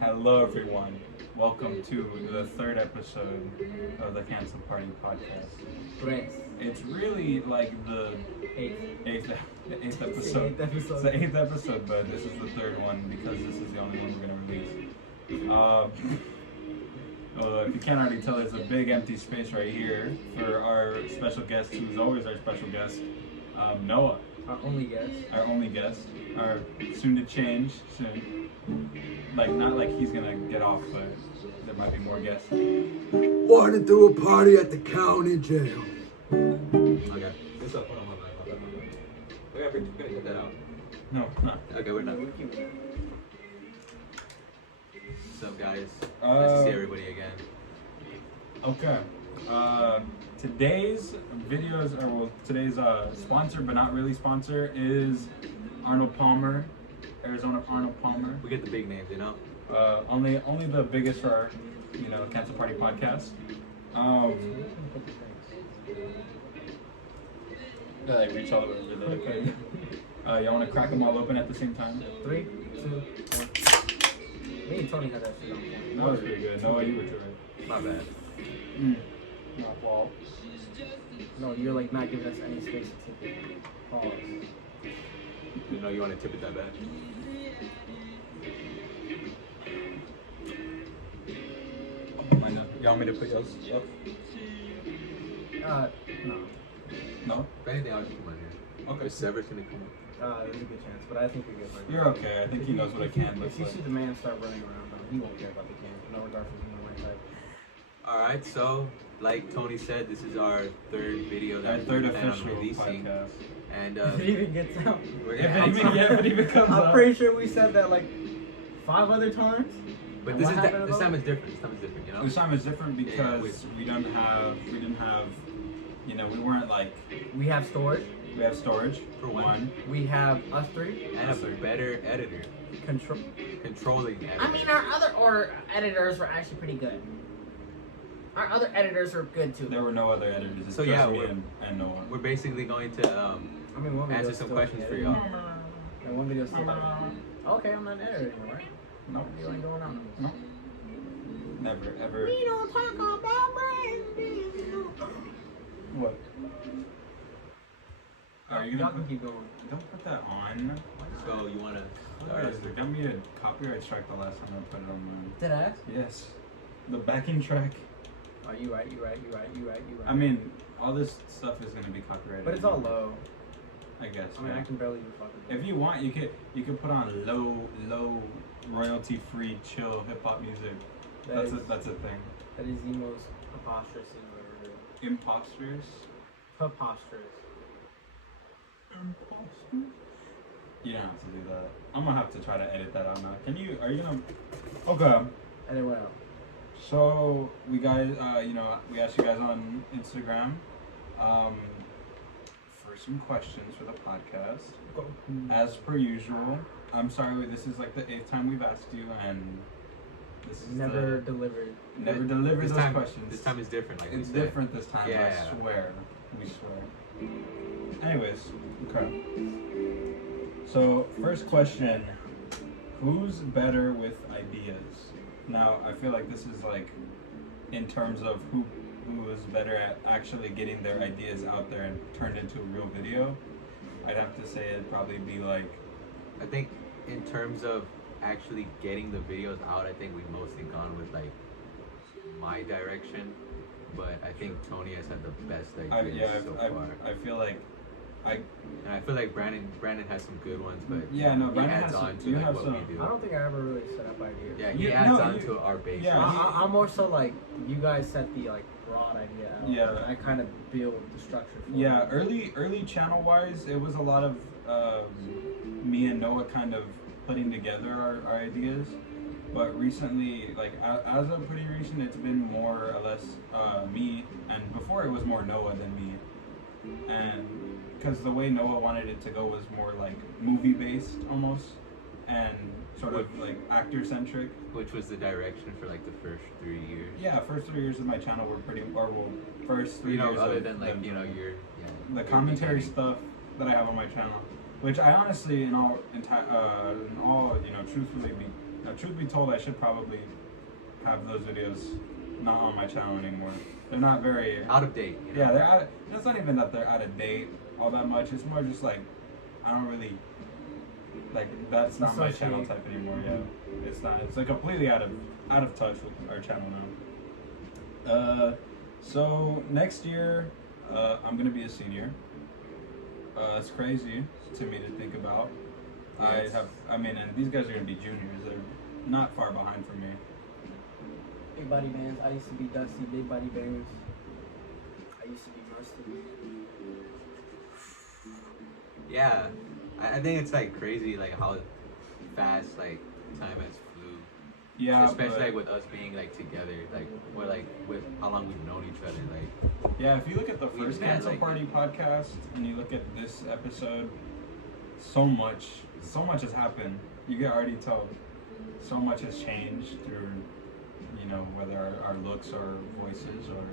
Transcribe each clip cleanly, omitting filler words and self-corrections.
Hello, everyone. Welcome to the third episode of the Cancel Party podcast. Tres. It's really like the eighth episode. It's the eighth episode, but this is the third one because this is the only one we're gonna release. If you can't already tell, there's a big empty space right here for our special guest, who's always our special guest, Noah. Our only guest. Our only guest. Our soon to change soon. Like, not like he's gonna get off, but there might be more guests. Want to do a party at the county jail. Okay. What's up? Hold on. We're gonna cut that out. No, not. Okay, we're done. What's up, guys? Nice to see everybody again. Okay. Today's videos, today's sponsor, but not really sponsor, is Arnold Palmer, Arizona Arnold Palmer. We get the big names, you know? Only the biggest for our, Cancel Party podcast. Like reach all the way over there. Okay. Y'all want to crack them all open at the same time? 3, 2, 1. Me and Tony had that shit on point. That was pretty good. Noah, you were too right. My bad. Not fault. No, you're like not giving us any space to tip it. Pause. You know you want to tip it that bad? Y'all want me to put yours up? No. No? If anything, I'll just come on here. Okay. If Sever's gonna come up. There's a good chance, but I think you're good right now. You're okay. I think he knows what a can looks If you like. see the man start running around, he won't care about the can. No regard for human rights. Alright, so, like Tony said, this is our third video that Our third we plan on official releasing. podcast. And, If it even gets out. we're If gonna it even comes I'm up. pretty sure we said that like 5 other times. But And this what happened to this time those? is different. you know? This time is different Yeah, because we didn't have, we weren't like, We have storage. we have storage For one. We have us 3. And a better editor. Controlling editor. I mean, our other editors were actually pretty good. Our other editors were good too. There were no other editors. It's So, just yeah, me we're- and Noah. We're basically going to I mean, one video answer some still questions for edited. y'all. And one video still like, okay, I'm not an editor anymore, right? No, You ain't going on. no, never, ever. We don't talk about brandy. What? Are you Y'all gonna can keep going. Don't put that on. So you wanna start? Guys, they got me a copyright strike the last time I put it on mine. Did I? Yes, the backing track. Oh, you right. I mean, all this stuff is gonna be copyrighted. But it's all low. I guess. I mean, yeah. I can barely even fucking do If you want, you could put on low royalty free chill hip hop music. That's a thing. That is the most preposterous thing I've ever heard. Imposters. Preposterous. You don't have to do that. I'm gonna have to try to edit that out now. Are you gonna? Okay. Anyway, out. So we guys, we asked you guys on Instagram, for some questions for the podcast. As per usual, I'm sorry, this is like the 8th time we've asked you, and this is Never delivered. never delivered This those time, questions. This time is different. Like It's we said. different this time. Yeah. I swear. We swear. Anyways, okay. So first question: who's better with ideas? Now I feel like this is like in terms of who is better at actually getting their ideas out there and turned into a real video. I'd have to say it'd probably be like, I think in terms of actually getting the videos out, I think we've mostly gone with like my direction. But I think Tony has had the best ideas so far. I feel like And I feel like Brandon has some good ones, but Yeah, no, he Brandon adds has on some- to you like have what some- we do. I don't think I ever really set up ideas. Yeah, he You- adds no, on you- to our base. yeah, I'm more so like you guys set the like broad idea out. Yeah. And I kind of build the structure for Yeah, it. early channel wise, it was a lot of me and Noah kind of putting together our ideas. But recently, like as of pretty recent, it's been more or less me, and before it was more Noah than me. And because the way Noah wanted it to go was more like movie based almost, and sort of like actor centric. Which was the direction for like the first 3 years. Yeah, first 3 years of my channel were pretty, first 3 years. Other of than like, the- your the commentary stuff that I have on my channel, which I honestly, in all, truthfully, Now, truth be told, I should probably have those videos not on my channel anymore. They're not very Out of date. You know? Yeah, they're out. It's not even that they're out of date all that much. It's more just like I don't really like that's not my channel type anymore. Yeah, it's not. It's like completely out of touch with our channel now. So next year, I'm gonna be a senior. It's crazy to me to think about. Yes. And these guys are gonna be juniors. They're not far behind from me. Big body bands. I used to be Dusty. Big body bands. I used to be Mustard. Yeah, I think it's like crazy, like how fast like time has flew. Yeah, Especially like with us being like together, like or like with how long we've known each other, like. yeah. If you look at the We first met, Cancel like- Party podcast and you look at this episode, so much has happened. You can already tell so much has changed through, whether our looks or voices or.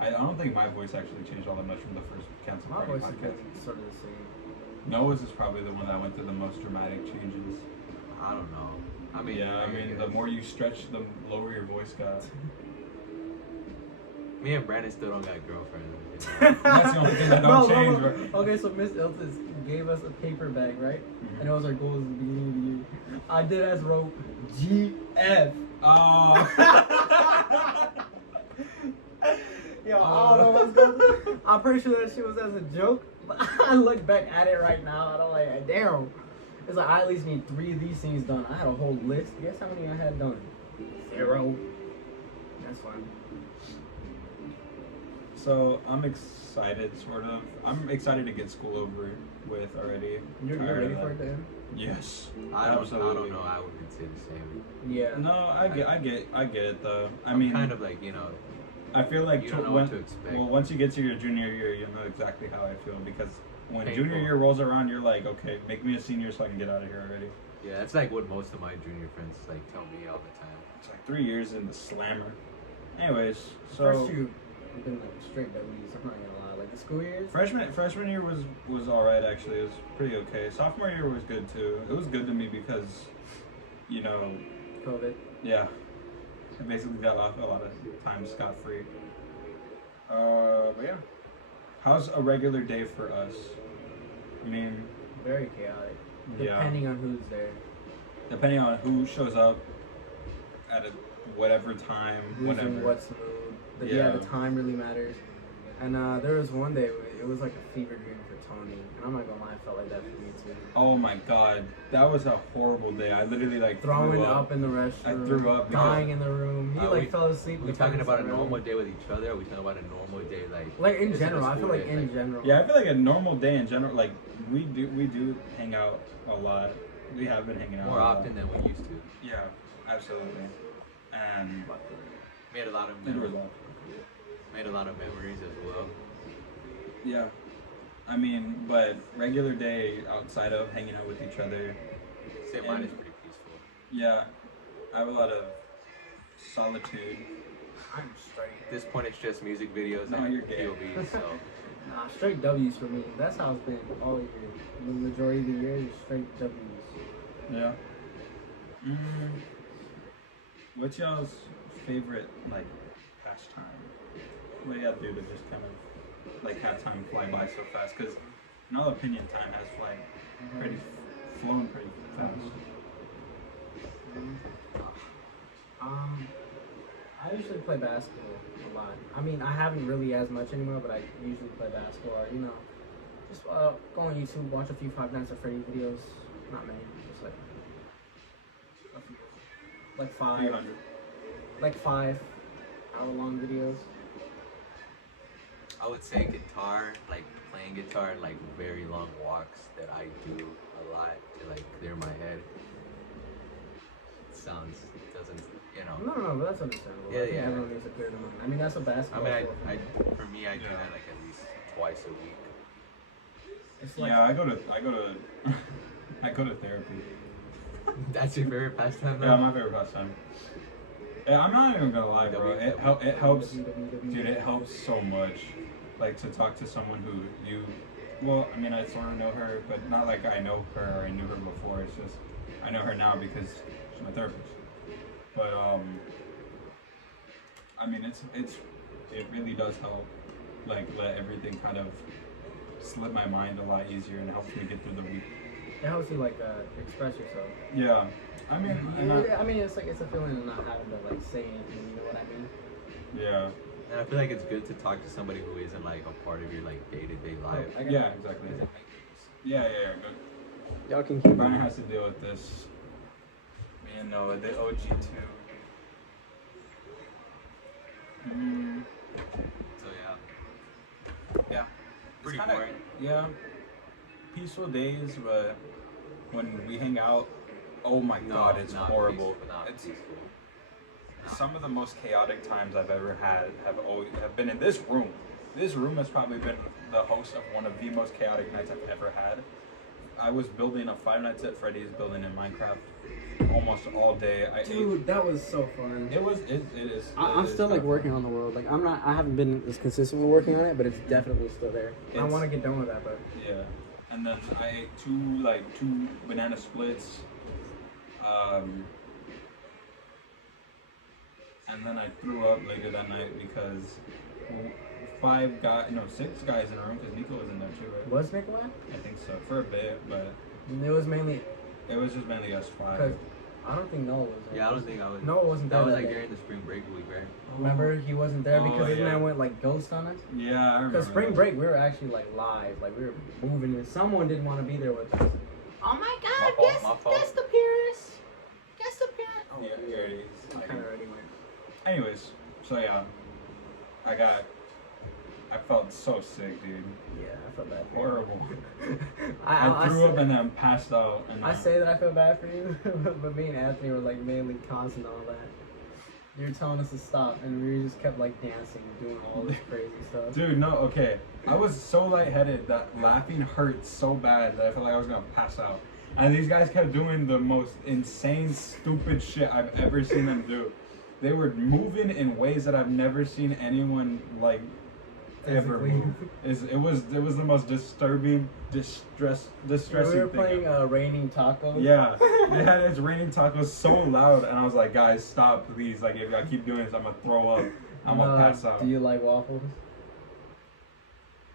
I don't think my voice actually changed all that much from the first Cancel My Party voice podcast. is sort of the same. Noah's is probably the one that went through the most dramatic changes. I don't know. I mean, Yeah, the more you stretch, the lower your voice got. me and Brandon still don't got girlfriends. That's the only thing that don't change, bro. Okay, so Miss Iltis gave us a paper bag, right? Mhm. And it was our goals at the beginning of the year. I did as wrote GF. Oh. Yo, I don't know what's going on. I'm pretty sure that shit was as a joke, but I look back at it right now and I'm like, damn. It's like, I at least need 3 of these things done. I had a whole list. Guess how many I had done? 0. That's fine. So I'm excited, sort of. I'm excited to get school over with already. You're Tired ready of for that. it then? Yes. I don't Absolutely. know. I would say the same. Yeah. No, I get it though. I I'm mean, kind of like I feel like you don't know when, what to expect. well, once you get to your junior year, you'll know exactly how I feel because when Painful. junior year rolls around, you're like, okay, make me a senior so I can get out of here already. Yeah, that's like what most of my junior friends like tell me all the time. It's like 3 years in the slammer. Anyways, so First two have been like straight W's. I'm not gonna lie. Like the school years. freshman year was all right actually. It was pretty okay. Sophomore year was good too. It was good to me because, COVID. yeah, I basically got off a lot of time scot free. But yeah, how's a regular day for us? I mean, Very chaotic. yeah, Depending on who's there. depending on who shows up at whatever time, Who's whenever. in what's mood. But yeah, Yeah. the time really matters. And there was one day where it was like a fever dream for Tony. And I'm not gonna lie, I felt like that for me too. Oh my god, that was a horrible day. I literally like Throwing threw up in the restroom. I threw up because- Dying in the room. He like we- fell asleep. Are we in the talking fucking about a room. normal day with each other? Or are we talking about a normal day Like in Is it a general, I feel school like day? in general. Yeah, I feel like a normal day in general, like we do hang out a lot. We have been hanging out more a lot. often than we used to? Yeah, absolutely. And Made a lot of there was memories. a lot. Made a lot of memories as well. Yeah, I mean, but regular day outside of hanging out with each other. Say mine is pretty peaceful. Yeah, I have a lot of solitude. I'm straight. At this point, it's just music videos No, and you're gay. POVs. So Nah, straight W's for me. That's how it's been all year. The majority of the year is straight W's. Yeah. What's y'all's favorite like pastime? What do y'all do to just kind of like have time fly by so fast? Because in all opinion, time has flown pretty fast. I usually play basketball a lot. I mean, I haven't really as much anymore, but I usually play basketball. Or, just go on YouTube, watch a few Five Nights at Freddy videos. Not many, just like a few. Like A few hundred. 5 hour-long videos. I would say guitar, like playing guitar, and like very long walks that I do a lot to like clear my head. It doesn't, No, but that's understandable. Yeah, I think yeah. everyone needs to clear their mind. I mean, that's what I basketball mean, is for. for me, I do Yeah. that like at least twice a week. It's like, Yeah, I go to I go to therapy. That's your favorite pastime, though? Yeah, my favorite pastime. Yeah, I'm not even gonna lie, bro. It helps, dude. It helps so much, like to talk to someone who you. Well, I mean, I sort of know her, but not like I know her or I knew her before. It's just I know her now because my therapist. But I mean, it really does help. Like let everything kind of slip my mind a lot easier and helps me get through the week. It helps you like express yourself. Yeah, I mean, I mean, it's like it's a feeling of not having to like say anything. You know what I mean? yeah, And I feel like it's good to talk to somebody who isn't like a part of your like day-to-day life. yeah, exactly. Yeah. Good. Y'all can keep Brian has to deal with this. Me and Noah, the OG too. So Yeah. pretty It's kinda, boring. Yeah. Peaceful days, but when we hang out, oh my god, it's not horrible. Peaceful, not It's peaceful. some of the most chaotic times I've ever had have been in this room. This room has probably been the host of one of the most chaotic nights I've ever had. I was building a Five Nights at Freddy's building in Minecraft almost all day. Dude, that was so fun. It is. I'm still like working on the world. Like I haven't been as consistent with working on it, but it's definitely still there. I want to get done with that, but yeah. And then I ate two banana splits. And then I threw up later that night because 6 guys in a room because Nico was in there too, right? was Nikolai? I think so for a bit, but It was mainly it was just mainly us because 5. I don't think Noah was there. Yeah, I don't think I was. Noah wasn't there. That was that like day. during the spring break week, right? Remember, he wasn't there Oh, because this yeah. man went like ghost on us. Yeah, I remember. Because spring that. break, we were actually like live, like we were moving, and someone didn't want to be there with us. Oh my God! My fault. Guest appearance. Guest appearance. Oh, Yeah, here it is. I Like, kind of already went. anyways, so yeah, I felt so sick, dude. Yeah, I felt bad. For Horrible. you. I threw up and then passed out. And I say that I feel bad for you, but me and Anthony were like mainly causing all that. You were telling us to stop, and we just kept like dancing, doing all this crazy stuff. Dude, no, okay. I was so lightheaded that laughing hurt so bad that I felt like I was gonna pass out. And these guys kept doing the most insane, stupid shit I've ever seen them do. They were moving in ways that I've never seen anyone like ever Physically. move. It was the most disturbing, distressing We were thing. playing Raining Tacos. Yeah, they had It's Raining Tacos so loud, and I was like, guys, stop, please. Like, if I keep doing this, I'm gonna throw up. I'm gonna pass out. Do you like waffles?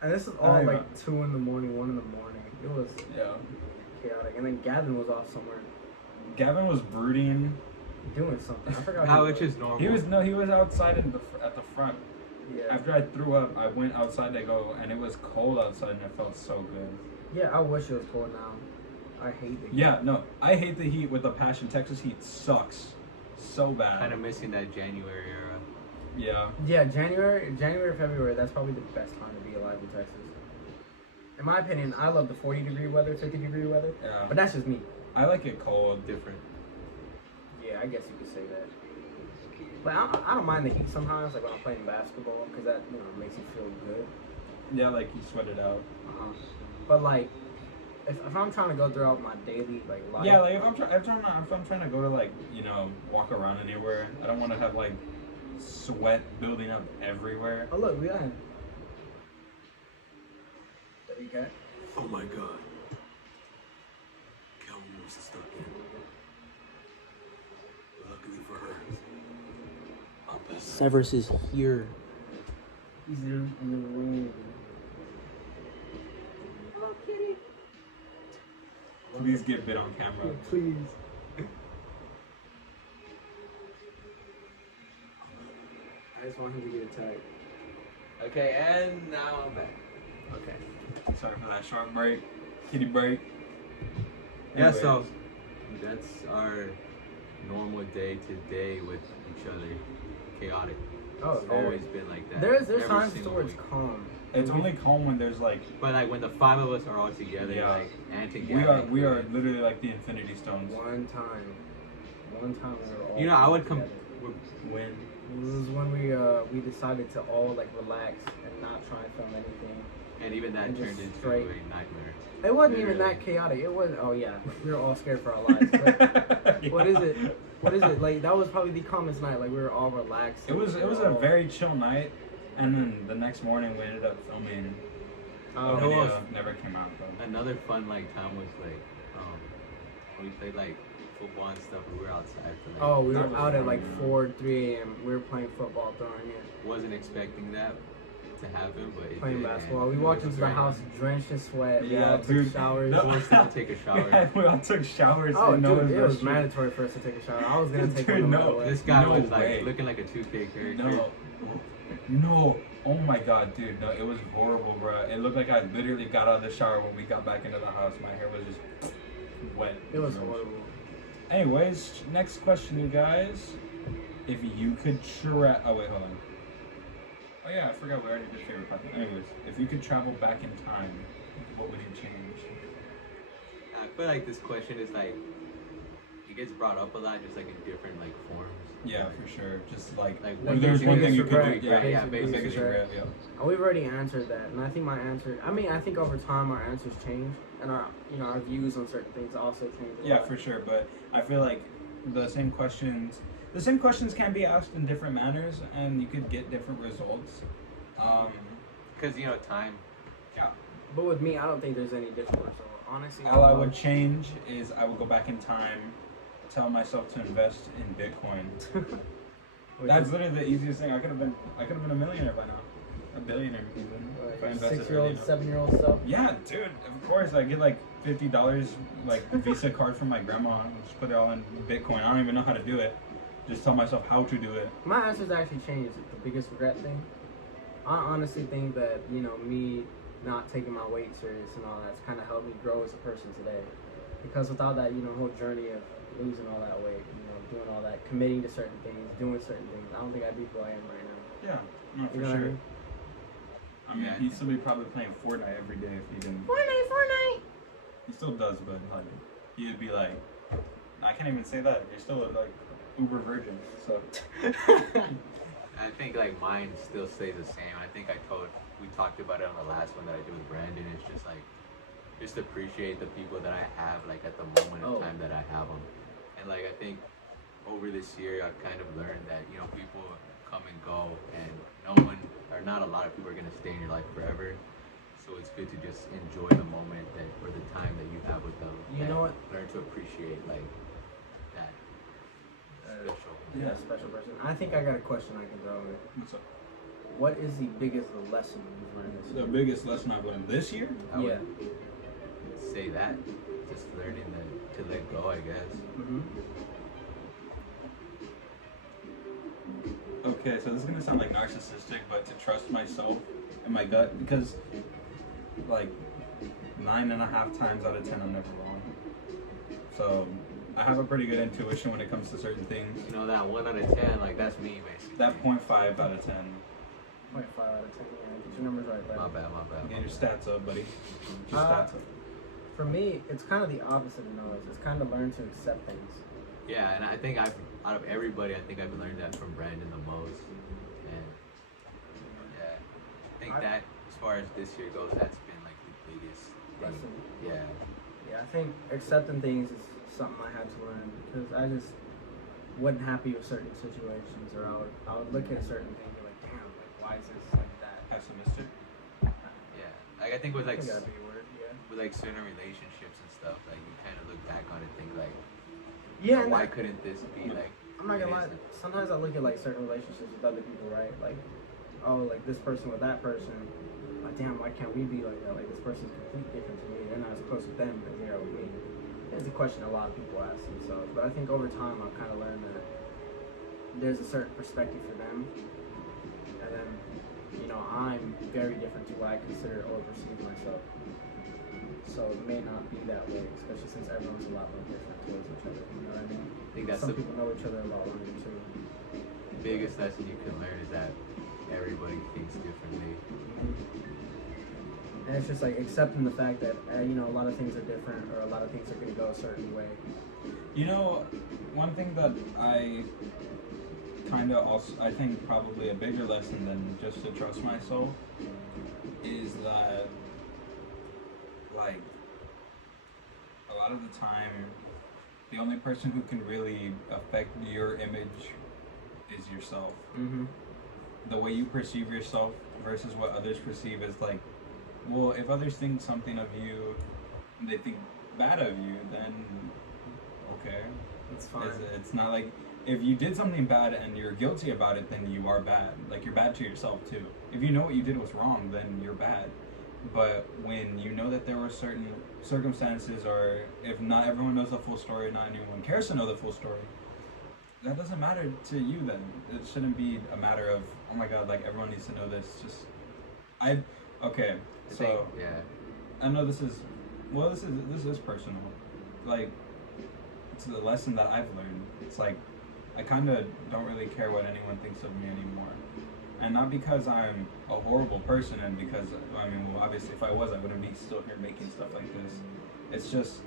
And this is all I like know. 2 in the morning, 1 in the morning. It was Yeah. chaotic. And then Gavin was off somewhere Gavin was brooding. doing something. I forgot. How he which is normal. He was outside at the front. Yeah. After I threw up, I went outside to go, and it was cold outside, and it felt so good. Yeah, I wish it was cold now. I hate the heat. Yeah, no, I hate the heat with a passion. Texas heat sucks so bad. Kind of missing that January era. Yeah. Yeah, January, February, that's probably the best time to be alive in Texas. In my opinion, I love the 40-degree weather, 50-degree weather, Yeah. but that's just me. I like it cold. Different. Yeah, I guess you could say that. But I don't mind the heat sometimes, like when I'm playing basketball, because that makes you feel good. Yeah, like you sweat it out. But like, if I'm trying to go throughout my daily like life, Yeah, like if I'm trying to go to like walk around anywhere, I don't want to have like sweat building up everywhere. Oh look, we got him. Okay. Oh my god. Calvin must have stuck in. Luckily for her. I'll pass it. Severus is here. He's there in the room. Oh, kitty. Please get bit on camera. Please. I just want him to get attacked. Okay, and now I'm back. Okay. Sorry for that short break. Kitty break. Yeah, Anyways. so that's our normal day to day with each other. Chaotic. Oh, It's always been like that. There's Every times single towards week. calm. It's only calm when there's like But like when the 5 of us are all together, Yeah. like and together. we are literally like the Infinity Stones. One time we were all. You know, I would come. together. When It was when we decided to all like relax and not try and film anything. and even that And turned just into straight. a nightmare. It wasn't even Literally. that chaotic. It was. Oh yeah, we were all scared for our lives. But what is it? What is it? Like that was probably the calmest night. Like we were all relaxed. It was a very chill night, and then the next morning we ended up filming. The Oh, video never came out though. Another fun like time was like when we played like football and stuff. We were outside for like. Oh, we That were was out at fun, like yeah. 4, 3 a.m. We were playing football, throwing it, Wasn't expecting that to happen, but it playing did, basketball. and We it walked was into the great. house drenched in sweat. We Yeah, all took dude. showers. No. Forced them to take a shower. Yeah, we all took showers. Oh, in dude, Noah's it was restroom. mandatory for us to take a shower. I was gonna take Dude, one no no. matter what. This guy No was like way. looking like a 2K character. No. Oh my god, dude. No, it was horrible, bro. It looked like I literally got out of the shower when we got back into the house. My hair was just wet. It was Gross. horrible. Anyways, next question, you guys. If you could oh wait, hold on. Oh yeah, I forgot we already did favorite podcast. Anyways, if you could travel back in time, what would you change? I feel like this question is like it gets brought up a lot, just like in different like forms. Yeah, for sure. Just like Like if what there's your one thing biggest you could regret, do. Yeah, yeah, basically, basically. biggest regret. Yeah. We've already answered that, and I think my answer. I mean, I think over time our answers change, and our views on certain things also change. A Yeah, lot. for sure. But I feel like the same questions can be asked in different manners, and you could get different results. Because time. Yeah. But with me, I don't think there's any difference. So honestly, All I would change is I would go back in time, tell myself to invest in Bitcoin. That's literally the easiest thing. I could have been a millionaire by now, a billionaire even. If I invested 6-year-old, early enough. 7-year-old stuff. Yeah, dude. Of course, I get like $50 like Visa card from my grandma and just put it all in Bitcoin. I don't even know how to do it. Just tell myself how to do it. My answers actually changed. The biggest regret thing. I honestly think that me not taking my weight serious and all that's kind of helped me grow as a person today. Because without that, whole journey of losing all that weight, doing all that, committing to certain things, doing certain things, I don't think I'd be who I am right now. Yeah, no, for You know what I sure. mean? I mean, Yeah. he'd still be probably playing Fortnite every day if he didn't. Fortnite. He still does, but like, he'd be like, I can't even say that. You're still like uber virgin. So I think like mine still stays the same. I think we talked about it on the last one that I did with Brandon. It's just like, just appreciate the people that I have like at the moment Oh. of time that I have them. And like I think over this year I've kind of learned that people come and go, and not a lot of people are gonna stay in your life forever. So it's good to just enjoy the moment or the time that you have with them. You and know what? Learn to appreciate like that special. Yeah, special person. I think I got a question I can throw in. what's up? What is the biggest lesson you've learned this The year? biggest lesson I've learned this year. I would Yeah. say that just learning to let go, I guess. Mm-hmm. Okay, so this is gonna sound like narcissistic, but to trust myself and my gut, because like 9.5 times out of 10 I'm never wrong. So I have a pretty good intuition when it comes to certain things. That 1 out of 10, like that's me basically. That 0.5 out of 10. 0.5 out of 10. Yeah, get your numbers right, My buddy. bad. Get your stats up, buddy. Get your Uh, stats up. For me, it's kind of the opposite of Noah's. It's kind of learn to accept things. Yeah, and I think out of everybody, I think I've learned that from Brandon the most. And yeah, I think that as far as this year goes, that's been like the biggest thing. Lesson. Yeah. Yeah, I think accepting things is something I had to learn because I just wasn't happy with certain situations, or I would look at a certain thing and be like, damn, like why is this like that? Pessimistic. Yeah. Like I think with like I think that'd be a word, yeah. with like certain relationships and stuff, like you kind of look back on it and think like, Yeah, and why that- couldn't this be like? I'm not gonna lie. it is? Sometimes I look at like certain relationships with other people, right? Like, oh, like this person with that person. Like, damn, why can't we be like that? Like this person's completely different to me. They're not as close with them as they are with me. It's a question a lot of people ask themselves. But I think over time I've kind of learned that there's a certain perspective for them, and then I'm very different to what I consider or perceive myself. So it may not be that way, especially since everyone's a lot more different towards each other. You know what I mean? I think that's Some the people know each other a lot longer too. biggest lesson you can learn is that everybody thinks differently. And it's just like accepting the fact that a lot of things are different, or a lot of things are going to go a certain way. One thing that I kind of also, I think probably a bigger lesson than just to trust myself is that, like, a lot of the time, the only person who can really affect your image is yourself. Mm-hmm. The way you perceive yourself versus what others perceive is like, well, if others think something of you, and they think bad of you, then okay. It's fine. It's not like if you did something bad and you're guilty about it, then you are bad. Like you're bad to yourself too. If you know what you did was wrong, then you're bad. But when you know that there were certain circumstances, or if not everyone knows the full story, not anyone cares to know the full story, that doesn't matter to you then. It shouldn't be a matter of, oh my god, like everyone needs to know this. Okay, so yeah. I know this is personal. Like, it's a lesson that I've learned. It's like, I kind of don't really care what anyone thinks of me anymore. And not because I'm a horrible person, and because, I mean, well, obviously if I was, I wouldn't be still here making stuff like this. It's just,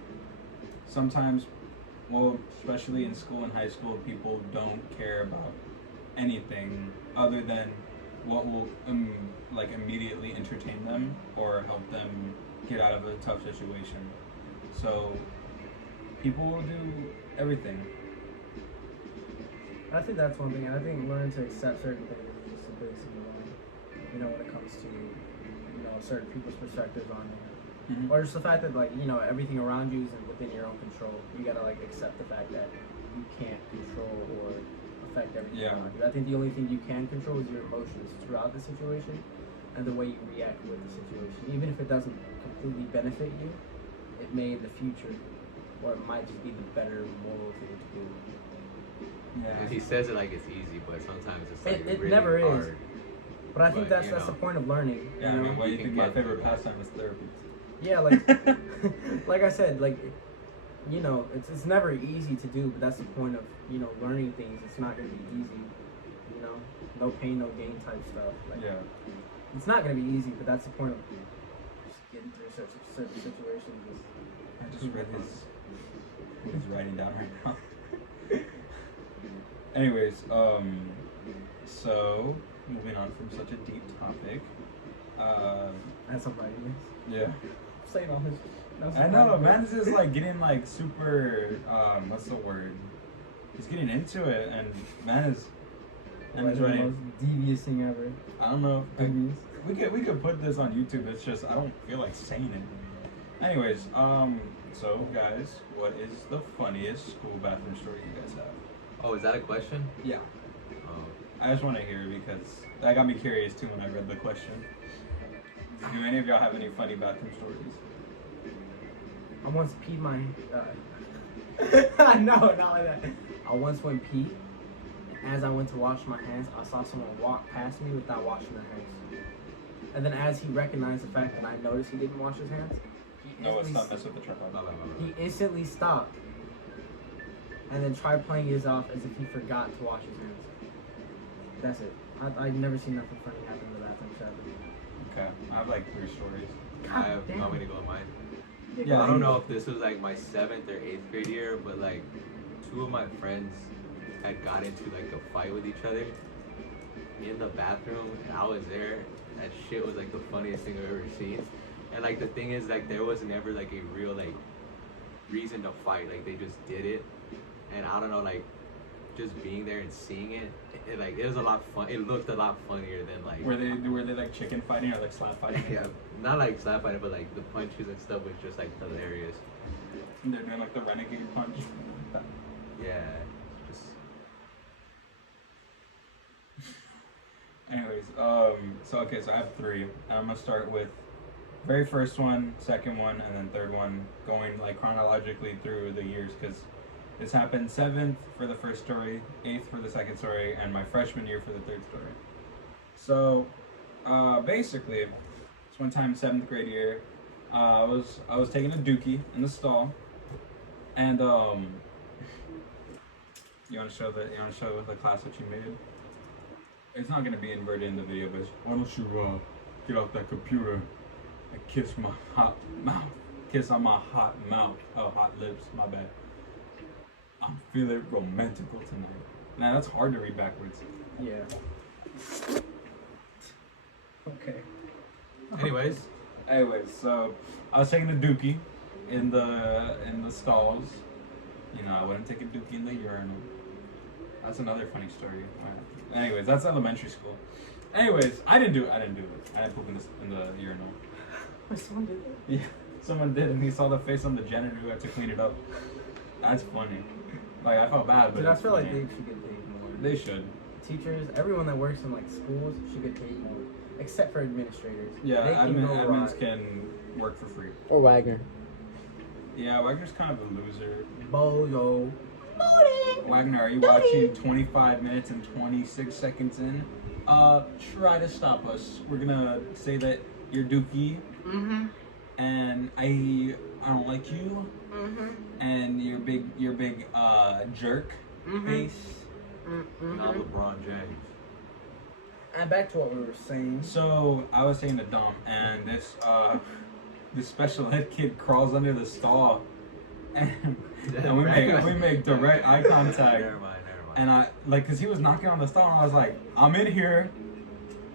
sometimes, well, especially in school and high school, people don't care about anything other than what will, like, immediately entertain them or help them get out of a tough situation. So, people will do everything. I think that's one thing, and I think learning to accept certain things is just a big single one. You know, when it comes to, you know, certain people's perspectives on it. Mm-hmm. Or just the fact that, like, you know, everything around you isn't within your own control. You gotta, like, accept the fact that you can't control or affect everything around you. I think the only thing you can control is your emotions throughout the situation and the way you react with the situation. Even if it doesn't completely benefit you, it may in the future, or it might just be the better moral thing to do. Yeah. He says it like it's easy, but sometimes it's like It really never hard. is. But I think But, that's the point of learning. Yeah, you I know? mean, what do you You think can my get favorite through it. pastime is therapy? Yeah, like like I said, like, you know, it's never easy to do, but that's the point of, you know, learning things. It's not gonna be easy, you know, no pain, no gain type stuff. Like, Yeah. it's not gonna be easy, but that's the point of just getting through certain situations. I just read his writing down right now. Anyways, so moving on from such a deep topic, That's somebody. yeah. Saying all his. I know, man's just like getting like super, what's the word? He's getting into it, and man is, and Like he's the writing. most devious thing ever. I don't know. Devious. We could put this on YouTube. It's just I don't feel like saying it. Anyways, so guys, what is the funniest school bathroom story you guys have? Oh, is that a question? Yeah. Oh. I just want to hear because that got me curious too when I read the question. Do any of y'all have any funny bathroom stories? I once peed my. No, not like that. I once went pee. As I went to wash my hands, I saw someone walk past me without washing their hands. And then, as he recognized the fact that I noticed he didn't wash his hands, No, it's not mess with the tripod. he instantly stopped. And then tried playing his off as if he forgot to wash his hands. That's it. I've never seen nothing funny happen in the bathroom, sadly. Okay, I have like 3 stories. I have damn. want me to go on mine? Yeah, I don't know if this was like my 7th or 8th grade year, but like 2 of my friends had got into like a fight with each other in the bathroom, and I was there. That shit was like the funniest thing I've ever seen. And like the thing is, like there was never like a real like reason to fight. Like they just did it, and I don't know, like just being there and seeing it, it was a lot fun. It looked a lot funnier than like. Were they like chicken fighting or like slap fighting? Yeah, not like slap fighting, but like the punches and stuff was just like hilarious. And they're doing like the renegade punch. Yeah, just. Anyways, so I have 3. And I'm gonna start with very first one, second one, and then third one, going like chronologically through the years, because this happened 7th for the first story, 8th for the second story, and my freshman year for the third story. So, basically, this one time, 7th grade year, I was taking a dookie in the stall, and you wanna show the class what you made? It's not gonna be inverted in the video, but why don't you get off that computer and kiss my hot mouth? Kiss on my hot mouth. Oh, hot lips. My bad. I'm feeling romantical tonight. Nah, that's hard to read backwards. Yeah. Okay. Anyways, So I was taking a dookie in the stalls. You know, I wouldn't take a dookie in the urinal. That's another funny story. Anyways, that's elementary school. Anyways, I didn't do it. I didn't poop in the urinal. Someone did that? Yeah, someone did, and he saw the face on the janitor who had to clean it up. That's funny. Like I felt bad, but Dude, I it's feel like funny. they should get paid more. They should. Teachers, everyone that works in like schools should get paid more, except for administrators. Yeah, They can go admins ride. can work for free. Or Wagner. Yeah, Wagner's kind of a loser. Bozo. Wagner, are you watching 25 minutes and 26 seconds in? Try to stop us. We're gonna say that you're dookie, Mm-hmm. and I don't like you, Mm-hmm. and you're big jerk Mhm. face. Not LeBron James. And back to what we were saying. So I was saying to Dom, and this special ed kid crawls under the stall, and we make direct eye contact. Never mind. And I like, cause he was knocking on the stall, and I was like, I'm in here,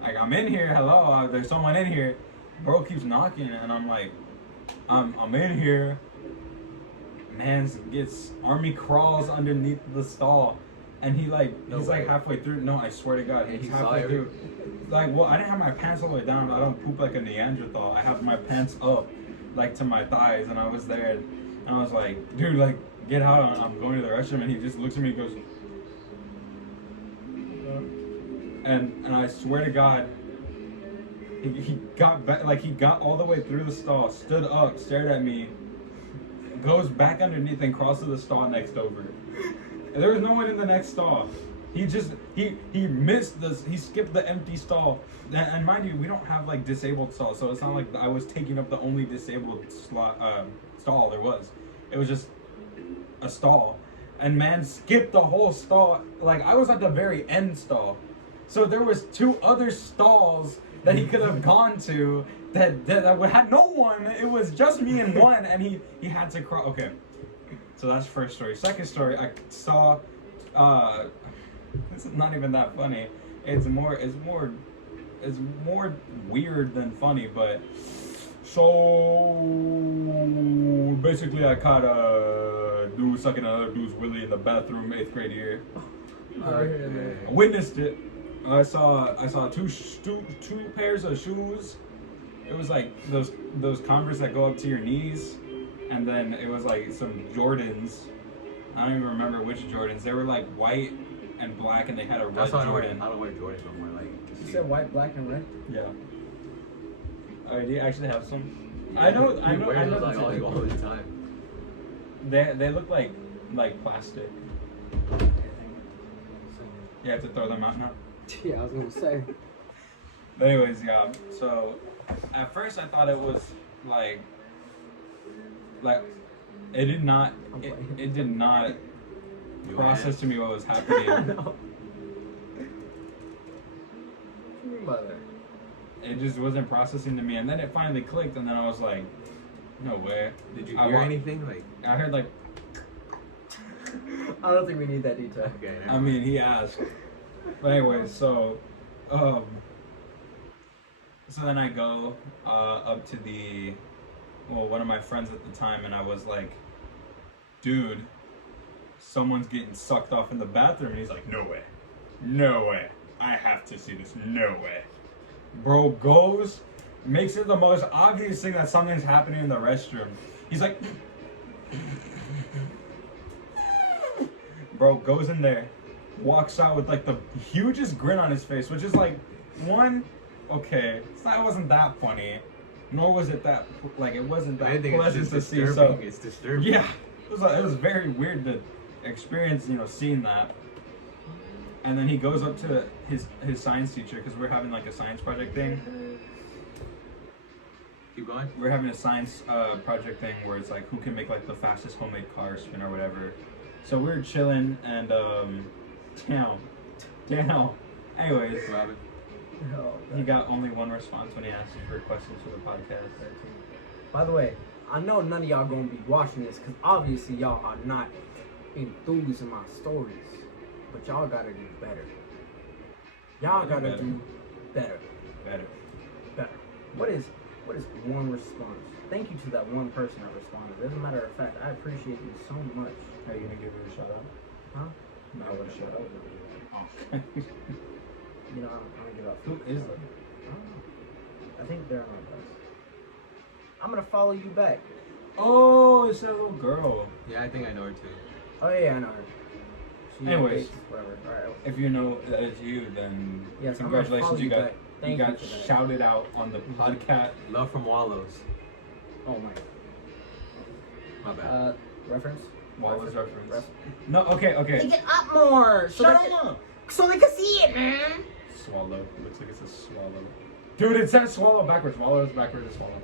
hello, there's someone in here. Bro keeps knocking, and I'm like, I'm in here. Man gets army crawls underneath the stall, and he's like halfway through. No, I swear to God, And he's he saw halfway through. everything? Like, well, I didn't have my pants all the way down. I don't poop like a Neanderthal. I have my pants up, like to my thighs, and I was there, and I was like, dude, like, get out! I'm going to the restroom, and he just looks at me and goes. And I swear to God, he got back, like he got all the way through the stall, stood up, stared at me, goes back underneath and crawls to the stall next over. And there was no one in the next stall. He missed this. He skipped the empty stall. And mind you, we don't have like disabled stalls, so it's not like I was taking up the only disabled stall there was. It was just a stall. And man skipped the whole stall. Like I was at the very end stall. So there was 2 other stalls that he could have gone to that had no one. It was just me and one, and he had to crawl. Okay, so that's first story. Second story, I saw. This is not even that funny. It's more weird than funny. But so basically, I caught a dude sucking another dude's willy in the bathroom, 8th grade year. Okay. I witnessed it. I saw two pairs of shoes. It was like those Converse that go up to your knees, and then it was like some Jordans. I don't even remember which Jordans. They were like white and black, and they had a red That's why Jordan. I don't wear Jordans no more. Like You said white, black, and red? Yeah. Oh, do you actually have some? I know. You wear those like the- all the time. They look like plastic. You have to throw them out now. Yeah, I was gonna say. But anyways, yeah. So at first I thought it was like it did not You process ass. to me what was happening. No. What do you mean by that? It just wasn't processing to me, and then it finally clicked, and then I was like, no way. Did you I hear wa- anything? Like, I heard like, I don't think we need that detail. okay. I mean, he asked. But anyways, so then I go up to one of my friends at the time, and I was like, dude, someone's getting sucked off in the bathroom. And he's like, no way, I have to see this, no way. Bro goes, makes it the most obvious thing that something's happening in the restroom. He's like, bro goes in there, walks out with like the hugest grin on his face, which is like, okay, it wasn't that funny, nor was it that, like, it wasn't that I think it's pleasant just to see, disturbing. so, It's disturbing. yeah, it was very weird to experience, seeing that. And then he goes up to his science teacher, because we're having like a science project thing. Keep going. We're having a science project thing where it's like who can make like the fastest homemade car spin or whatever. So we were chilling, and damn. Anyways, Robin. No, he got only one response when he asked for questions for the podcast. By the way, I know none of y'all gonna be watching this because obviously y'all are not enthused in my stories. But y'all gotta do better. Y'all gotta Better. do better. Better. What is one response? Thank you to that one person that responded. As a matter of fact, I appreciate you so much. Are you gonna give me a shout out? Huh? No, what a shout out. Oh. You know, I'm gonna give out. Who is it? I don't know. I think they're on us. I'm gonna follow you back. Oh, it's that little girl. Yeah, I think I know her too. Oh yeah, I know her. She Anyways. dates whatever. All right. If you know that it's you, then Yes, I'm gonna follow congratulations, you got back. Thank you got for that. shouted out on the podcast. Love from Wallows. Oh my. My bad. Reference. Wallace reference. Ref- No, okay. Pick it up more. Shut they up. so they can see it, man. Swallow. Looks like it's a swallow. Dude, it says swallow backwards. Swallow is backwards is swallow.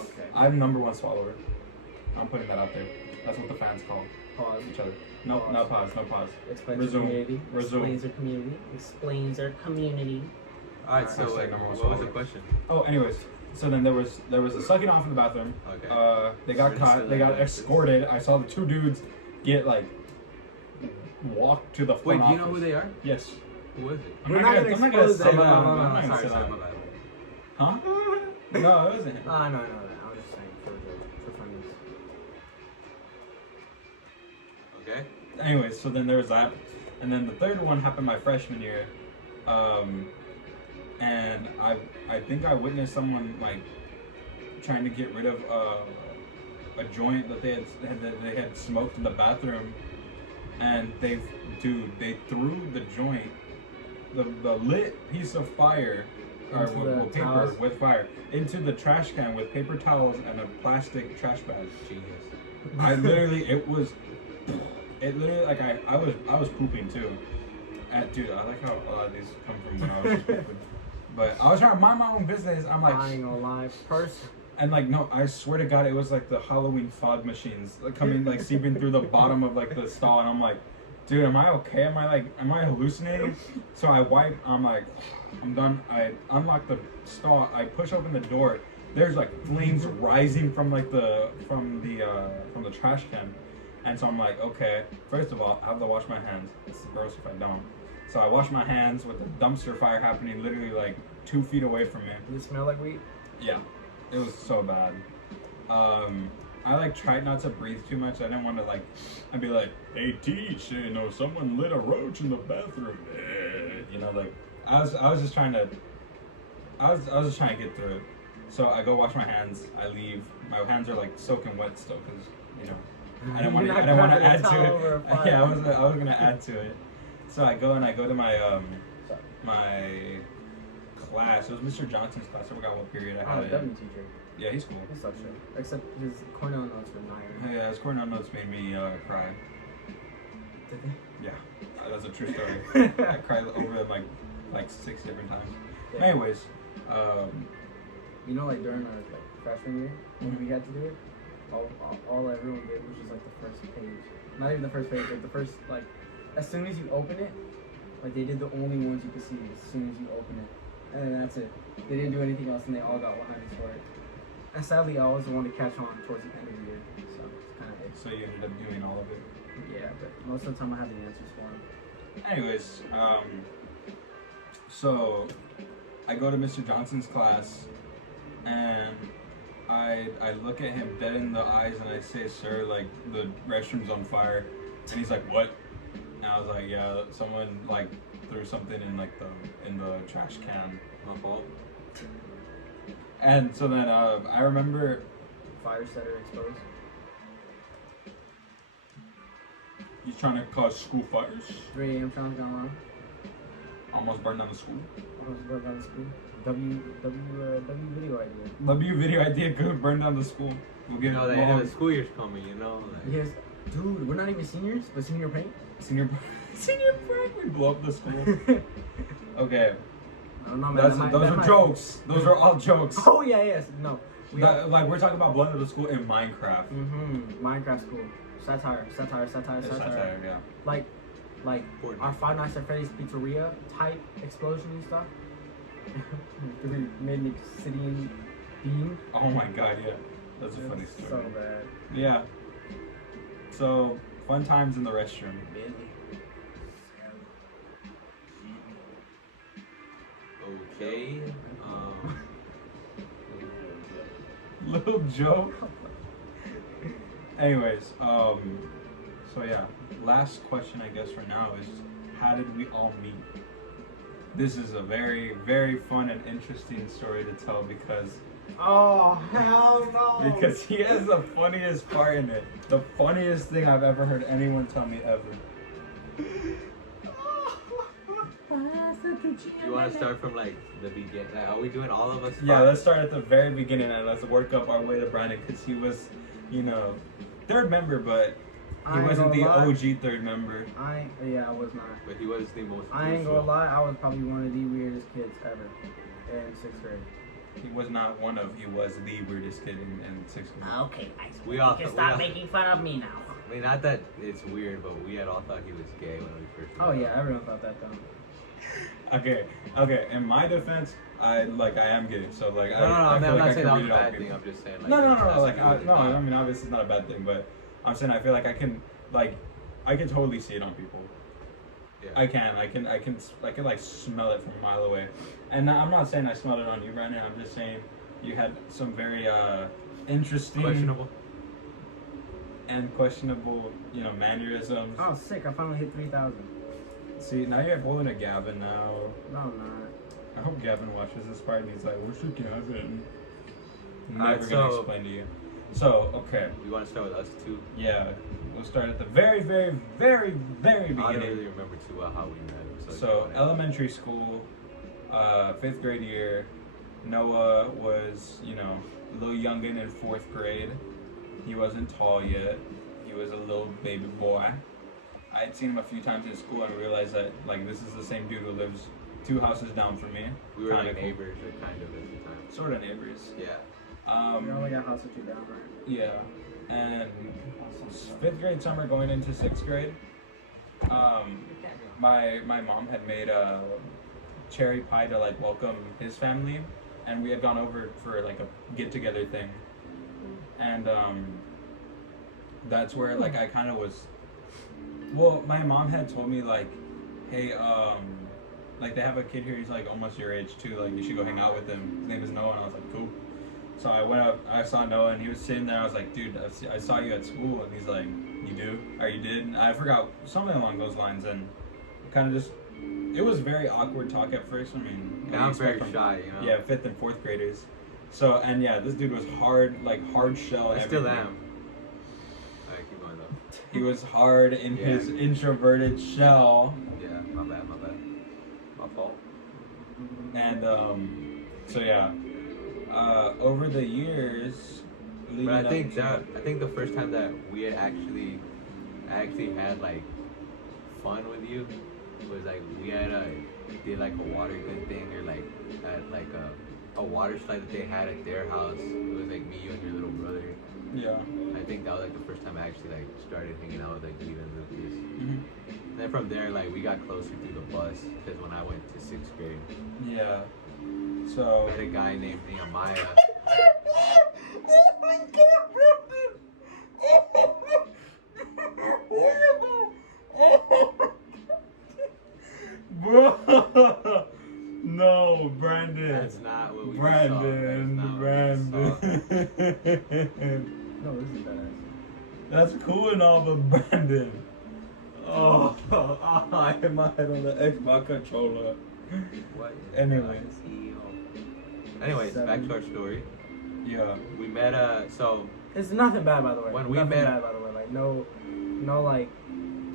Okay. I'm #1 swallower. I'm putting that out there. That's what the fans call Pause. each other. No, Pause. no pause. No pause. Explains Resume. their community. Resume. Explains their community. Explains their community. Alright, so Hashtag like, #1 what was swallow. the question? Oh, anyways. So then there was a sucking off in the bathroom. Okay. They got Really caught. They got silly. escorted. I saw the two dudes get like walked to the Wait, front do you know office. who they are? Yes. Who is it? We're not gonna I'm not expose say them. that. No, I'm no, not no, gonna Sorry, say sorry, that. my bad. Huh? No, it wasn't him. I know that. I was just saying for funnies. Okay. Anyways, so then there was that, and then the third one happened my freshman year, and I think I witnessed someone like trying to get rid of a joint that they had smoked in the bathroom, and they threw the joint, the lit piece of fire. Or Into the with paper towels? with fire into the trash can with paper towels and a plastic trash bag. Genius. I literally, it literally like I was pooping too. And dude, I like how a lot of these come from when I was just pooping. But I was trying to mind my own business. I'm like, I ain't gonna lie. Person. and like no, I swear to God, it was like the Halloween fog machines like coming like seeping through the bottom of like the stall, and I'm like, dude, am I okay? Am I hallucinating? So I wipe. I'm like, I'm done. I unlock the stall. I push open the door. There's like flames rising from like the trash can, and so I'm like, okay. First of all, I have to wash my hands. It's gross if I don't. So I wash my hands with the dumpster fire happening literally like 2 feet away from me. Does it smell like weed? Yeah, it was so bad. I like tried not to breathe too much. I didn't want to like, I'd be like, hey teach, you know, someone lit a roach in the bathroom. You know, like I was just trying to get through it. So I go wash my hands. I leave. My hands are like soaking wet still because you know I didn't want to add to it. Yeah, I was gonna add to it. So I go to my my class. It was Mr. Johnson's class. I forgot what period I had it. W teacher. Yeah, he's cool. He sucks shit. Except his Cornell notes were nine. Yeah, his Cornell notes made me cry. Did they? Yeah, that's a true story. I cried over them like 6 different times. Yeah. Anyways, You know, like during our like freshman year when we had to do it, all everyone did was just like the first page. Not even the first page, like the first like as soon as you open it, like they did the only ones you could see as soon as you open it, and then that's it. They didn't do anything else, and they all got 100s for it. And sadly, I was the one to catch on towards the end of the year, so it's kind of it. so you ended up doing all of it. Yeah, but most of the time I had the answers for them. Anyways, so I go to Mr. Johnson's class, and I look at him dead in the eyes, and I say, "Sir, like the restroom's on fire," and he's like, "What?" And I was like, "Yeah, someone like threw something in like the trash can." My fault. And so then I remember Fire setter exposed. he's trying to cause school fires. 3 a.m. challenge going on. Almost burned down the school. I was working on the school. W video idea. W video idea could burn down the school. We'll You get know, the end of the school year's coming, you know? Like, Yes, dude, we're not even seniors, but senior paint. senior prank. We blow up the school. Okay, I don't know, man. those are jokes. Those are all jokes. Oh yeah, yes, no. Like we're talking about blowing up the school in Minecraft. Minecraft school. Satire. It's satire, yeah. Like Fortnite. our Five Nights at Freddy's Pizzeria type explosion and stuff. We made an obsidian beam. Oh my god, yeah. That's a funny So story. bad. Yeah. So fun times in the restroom. okay. Little joke. Anyways, so yeah, last question I guess for now is how did we all meet? This is a very, very fun and interesting story to tell because Oh, hell no. Because he has the funniest part in it. The funniest thing I've ever heard anyone tell me ever. You want to start from like the beginning? Like, are we doing all of us? Yeah, let's start at the very beginning and let's work up our way to Brandon because he was, you know, third member, but he wasn't the OG third member. I was not. But he was the most. I ain't gonna lie, I was probably one of the weirdest kids ever in 6th grade. He was not one of, he was the weirdest kid in 6th grade. Okay, guys. We You all- can we stop all- making fun of me now. I mean, not that it's weird, but we had all thought he was gay when we first. Oh met. yeah, everyone thought that though. Okay. In my defense, I am gay, so like No, I feel I'm like not I saying can that was read a it off bad thing. people. I'm just saying. Like, No. that's Like, what we no. thought. I mean, obviously it's not a bad thing, but I'm saying I feel like I can totally see it on people. Yeah. I can like smell it from a mile away, and I'm not saying I smelled it on you, Brandon. I'm just saying you had some very interesting, questionable, mannerisms. Oh, sick! I finally hit 3,000. See, now you're pulling a Gavin now. No, I'm not. I hope Gavin watches this part and he's like, "Where's the Gavin?" Alright, Never gonna so- explain to you. So, okay, We want to start with us too. yeah, we'll start at the very, very, very, very I don't really beginning. remember too well how we met. if you So, wanna- elementary school, 5th grade year, Noah was, a little youngin' in 4th grade. He wasn't tall yet. He was a little baby boy. I had seen him a few times in school and realized that, like, this is the same dude who lives 2 houses down from me. we were Kinda like cool. neighbors, or kind of at the time. Sort of neighbors. Yeah. We only got house or two down, right? Yeah. And 5th grade summer going into 6th grade, my mom had made a cherry pie to like welcome his family, and we had gone over for like a get together thing, and that's where like I kind of was. Well, my mom had told me like, hey, like they have a kid here. He's like almost your age too. Like you should go hang out with him. His name is Noah, and I was like, cool. So I went up, I saw Noah, and he was sitting there. I was like, dude, I saw you at school. And he's like, you do? Or you did? And I forgot, something along those lines. And kind of just, it was very awkward talk at first. I mean, what do Yeah, you I'm expect very from- shy, Yeah, 5th and 4th graders. So, and yeah, this dude was hard shell. I and still everything. am. Alright, keep going though. He was hard in Yeah. his introverted shell. Yeah, my bad. My fault. And, so yeah. Over the years, leading But I up think to- I think the first time that we had actually had like fun with you was like we had did like a water good thing, or like at like a water slide that they had at their house. It was like me, you, and your little brother. Yeah. I think that was like the first time I actually like started hanging out with like you and Lucas. Mhm. And then from there, like we got closer through the bus because when I went to 6th grade, Yeah. So. I met a guy named Nehemiah. Oh my God, Brandon! Bro, no, Brandon. That's not what we Brandon. saw. No, this is badass. That's cool and all, but Brandon. Oh, I hit my head on the Xbox controller. What? Anyway. Anyways, back to our story. Yeah. We met so It's nothing bad, by the way. When we nothing met- bad, by the way. Like no, like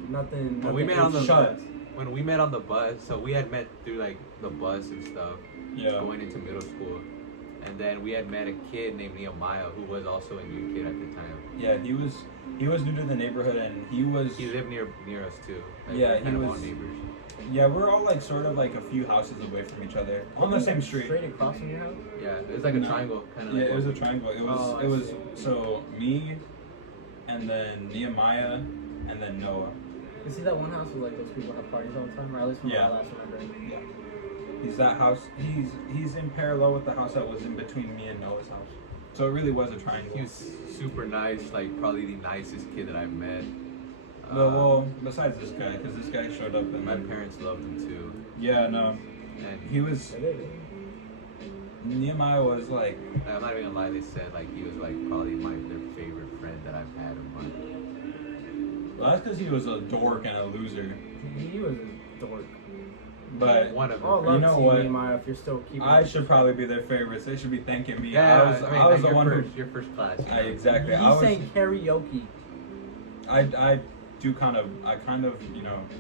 nothing. When we nothing met on the shut. when we met on the bus, so we had met through like the bus and stuff, Yeah. going into middle school, and then we had met a kid named Nehemiah who was also a new kid at the time. Yeah, he was new to the neighborhood, and he lived near us too. Like, Yeah, we were he kind of all was- neighbors. Yeah, we're all like sort of like a few houses away from each other on the same street. Straight across from your house. Yeah, it was like a No. triangle kind of. Yeah, like it was a triangle. It was Oh, I it was see. so me, and then Nehemiah, and then Noah. You see that one house where like those people have parties all the time, or at least from Yeah. what I last remember. Yeah. He's that house. He's in parallel with the house that was in between me and Noah's house. So it really was a triangle. He was super nice, like probably the nicest kid that I've met. Well, besides this guy, because this guy showed up and my parents loved him too, Yeah, no, and he was. Nehemiah was like. I'm not even gonna lie. They said like he was like probably their favorite friend that I've had in my. Well, that's because he was a dork and a loser. He was a dork. But one of Oh, them. love You know Team what? Nehemiah if you're still keeping. I should probably be their favorites. They should be thanking me. Yeah, I was the your one first, your first class. You know? exactly. He I was. sang karaoke. I do kind of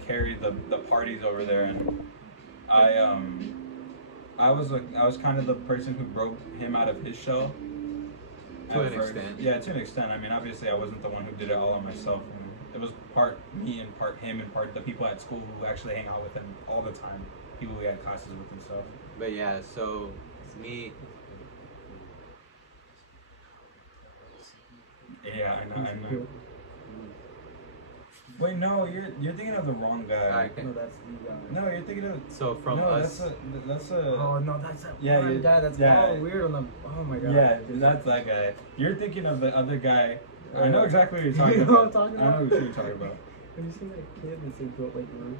carry the parties over there, and I was kind of the person who broke him out of his shell. To at an first. extent. Yeah, to an extent. I mean, obviously, I wasn't the one who did it all on myself. And it was part me and part him and part the people at school who actually hang out with him all the time. People we had classes with and stuff. But yeah, so it's me. Yeah, I know. Wait, no, you're thinking of the wrong guy. Alright, No, that's the guy. No, you're thinking of. So from no, us, that's a. Oh no, that's that Yeah, one you- guy. That's yeah. all weird on the. Oh my god. Yeah, that's that guy. You're thinking of the other guy. I know exactly what you're You talking know what I'm about. talking I know about? what you're talking about. Have you seen that kid that's like built like Groot?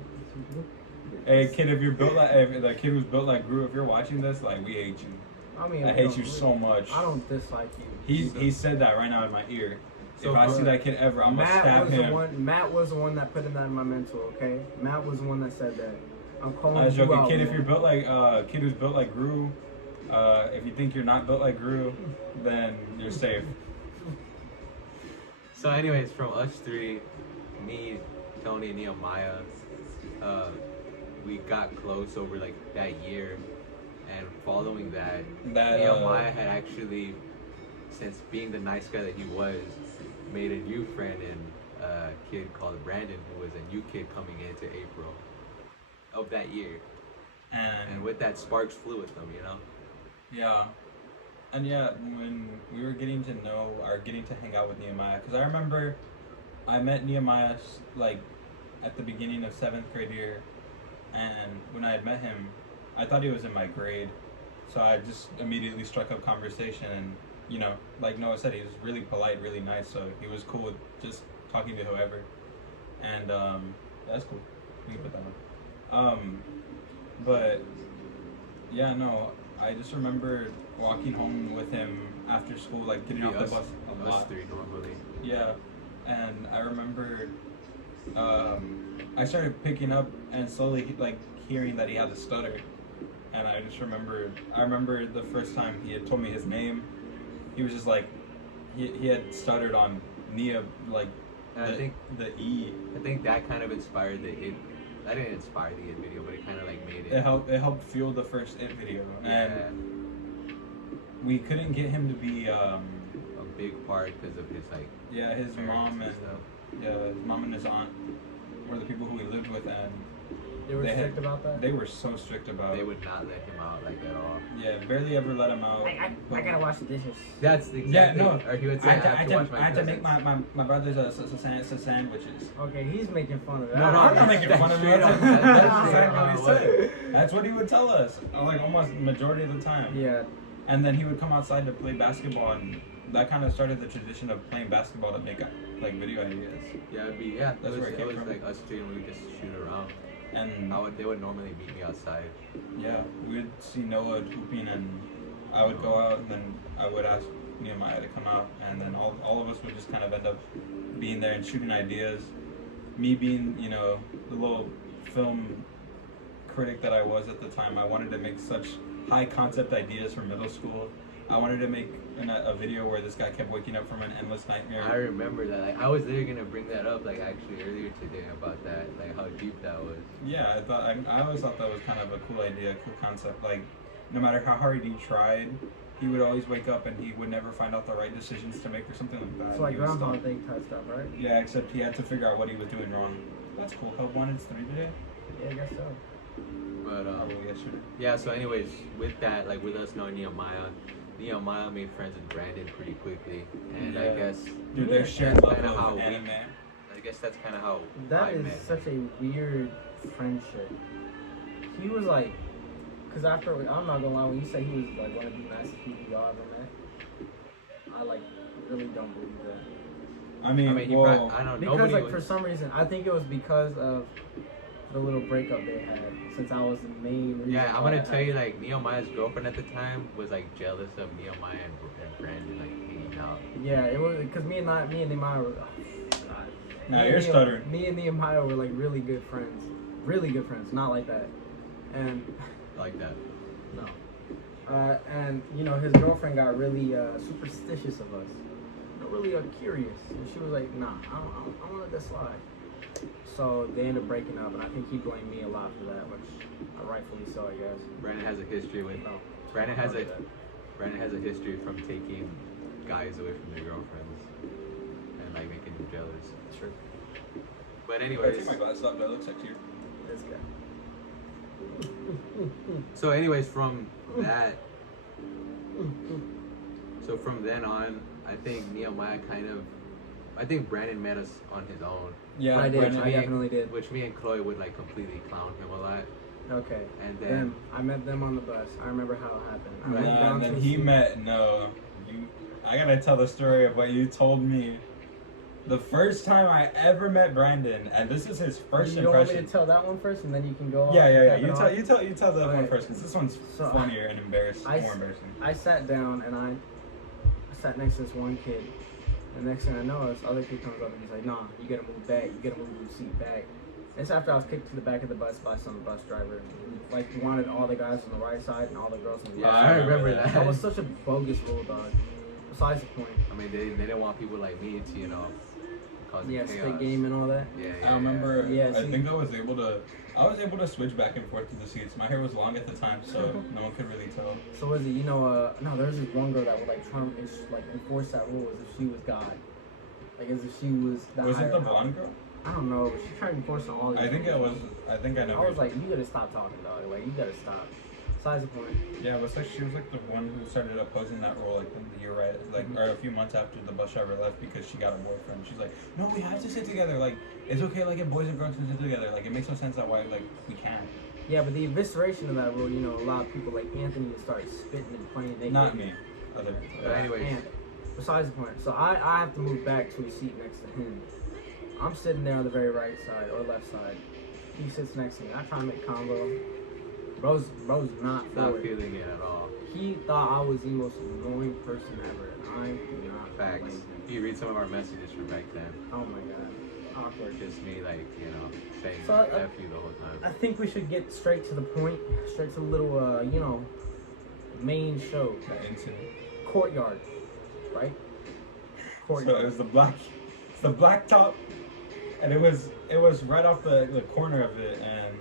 Hey kid, if you're built like if the kid who's built like Gru, if you're watching this, like we hate you. I mean, I hate you so much. I don't dislike you. He said that right now in my ear. So if I see for- that kid ever, I'm gonna stab was him. the one. Matt was the one that put in that in my mental. Okay, Matt was the one that said that. I'm calling I was you joking, out, kid. If man. you're built like kid who's built like Gru, if you think you're not built like Gru, then you're safe. So, anyways, from us three, me, Tony, and Nehemiah, we got close over like that year, and following that, Nehemiah had actually, since being the nice guy that he was, made a new friend in a kid called Brandon, who was a new kid coming into April of that year, and with that, sparks flew with them, you know. Yeah. And yeah, when we were getting to know or getting to hang out with Nehemiah, because I remember I met Nehemiah like at the beginning of 7th grade year, and when I had met him, I thought he was in my grade, so I just immediately struck up conversation, and like Noah said, he was really polite, really nice, so he was cool with just talking to whoever, and that's cool. We can put that on. But yeah, no, I just remember walking home with him after school, like getting off the bus a Us lot. three normally. Yeah, and I remember I started picking up and slowly like hearing that he had a stutter, and I remember the first time he had told me his name, he was just like he had stuttered on Nia, like And I think the E. that kind of inspired the It. That didn't inspire the It video, but it kind of like made it. It helped fuel the first It video, Yeah, and we couldn't get him to be a big part because of his like. yeah, his parents mom and stuff. his mom and his aunt were the people who he lived with, and They were they strict had- about that. they were so strict about They it. would not let him out like at all. Yeah, barely ever let him out. I gotta wash the dishes. That's the Yeah, exact no. thing. Or he would say, I I have to watch my had to make cousins." my brother's sandwiches. Okay, he's making fun of that. No, I'm not making fun of him. straight up- That's that's straight exactly up what he what it said. That's what he would tell us, like almost majority of the time. Yeah, And then he would come outside to play basketball, and that kind of started the tradition of playing basketball to make like video ideas. Yeah, it'd be That's where it came from. like us three, and we would just shoot around. And They would normally meet me outside. yeah, we would see Noah hooping, and I would go out, and then I would ask Nehemiah to come out, and then all of us would just kind of end up being there and shooting ideas. Me being, the little film critic that I was at the time, I wanted to make such high concept ideas for middle school. I wanted to make a video where this guy kept waking up from an endless nightmare. I remember that. Like, I was literally gonna bring that up, like actually earlier today about that, like how deep that was. Yeah, I always thought that was kind of a cool idea, cool concept. Like, no matter how hard he tried, he would always wake up and he would never find out the right decisions to make or something like that. it's like He was Groundhog stuck. Day type stuff, right? Yeah, except he had to figure out what he was doing wrong. That's cool. Help wanted 3 today. Yeah, I guess so. But Probably yesterday. yeah. So, anyways, with that, like with us knowing Nehemiah made friends with Brandon pretty quickly, and I Yeah. guess Dude, their that's shared love kinda how of we- anime. I guess that's kind of how That I is met. such a weird friendship. He was like, cause after I'm not gonna lie, when you say he was like one of the nicest people y'all ever met, I like really don't believe that. I mean, I mean, he well, I don't know. Because Nobody like for was, some reason, I think it was because of the little breakup they had. Since I was the main reason. yeah, I'm why gonna that tell you, happened. like Nehemiah's girlfriend at the time was like jealous of Nehemiah and Brandon like hanging out. Yeah, it was because me and Nehemiah were. Oh, God. Nah, Me you're and stuttering. Me and Nehemiah were like really good friends, not like that. And Like that. no. And you know, his girlfriend got really superstitious of us, really curious, and she was like, "Nah, I don't let that slide." So they ended up breaking up, and I think he blamed me a lot for that, which rightfully so, I guess. Brandon has a history with. No, Brandon has don't a. do that. Brandon has a history from taking guys away from their girlfriends and like making them jealous. True. But I anyways, take my glasses off. That looks like you. This guy. so anyways, from that, so from then on, I think Nehemiah I think Brandon met us on his own, Yeah, I did. Brendan, I definitely did. which me and Chloe would like completely clown him a lot, Okay. and then Then I met them on the bus. I remember how it happened. I went Nah, down and to then the he seat. met you. I gotta tell the story of what you told me. The first time I ever met Brandon, and this is his first You want me impression. to tell that one first, and then you can go. Yeah, on yeah, and yeah. cap it off? You tell that one Okay. first, because this one's So, funnier and more I embarrassing. I sat down and I sat next to this one kid. And next thing I know, this other kid comes up and he's like, "Nah, you gotta move back. You gotta move your seat back." It's after I was kicked to the back of the bus by some bus driver. Like, he wanted all the guys on the right side and all the girls on the yeah, left I side. remember that. That was such a bogus rule, dog. Besides the point. I mean, they didn't want people like me to, you know, cause Yeah, chaos. spit game and all that. Yeah, I remember. Yeah, I see- think I was able to switch back and forth to the seats. My hair was long at the time, so no one could really tell. So was it, no, there was this one girl that would like try and enforce that rule as if she was God. Like as if she was the Was it higher the power. blonde girl? I don't know, but she tried to enforce it on all these I think it rules. was. I think I know. I was like, you gotta stop talking, dog. Like, you gotta stop. Besides the point. Yeah, it was like she was like the one who started opposing that rule like in the year right, like or a few months after the bus driver left because she got a boyfriend. She's like, no, we have to sit together. Like, it's okay, like if boys and girls can sit together. Like, it makes no sense that why like we can't. Yeah, but the evisceration of that rule, you know, a lot of people like Anthony to start spitting and playing naked. Not me. Other. But anyways, And besides the point, so I have to move back to a seat next to him. I'm sitting there on the very right side or left side. He sits next to me. I try to make combo. Bro's not not for it. feeling it at all. He thought I was the most annoying person ever, and I do not Facts. blame him. If you read some of our messages from back then, Oh my god, awkward. just me like, you know, saying So, F you the whole I time. think we should get straight to the point, straight to the little, main show. The incident. Courtyard, right? So it Courtyard. was the black top, and it was right off the corner of it, and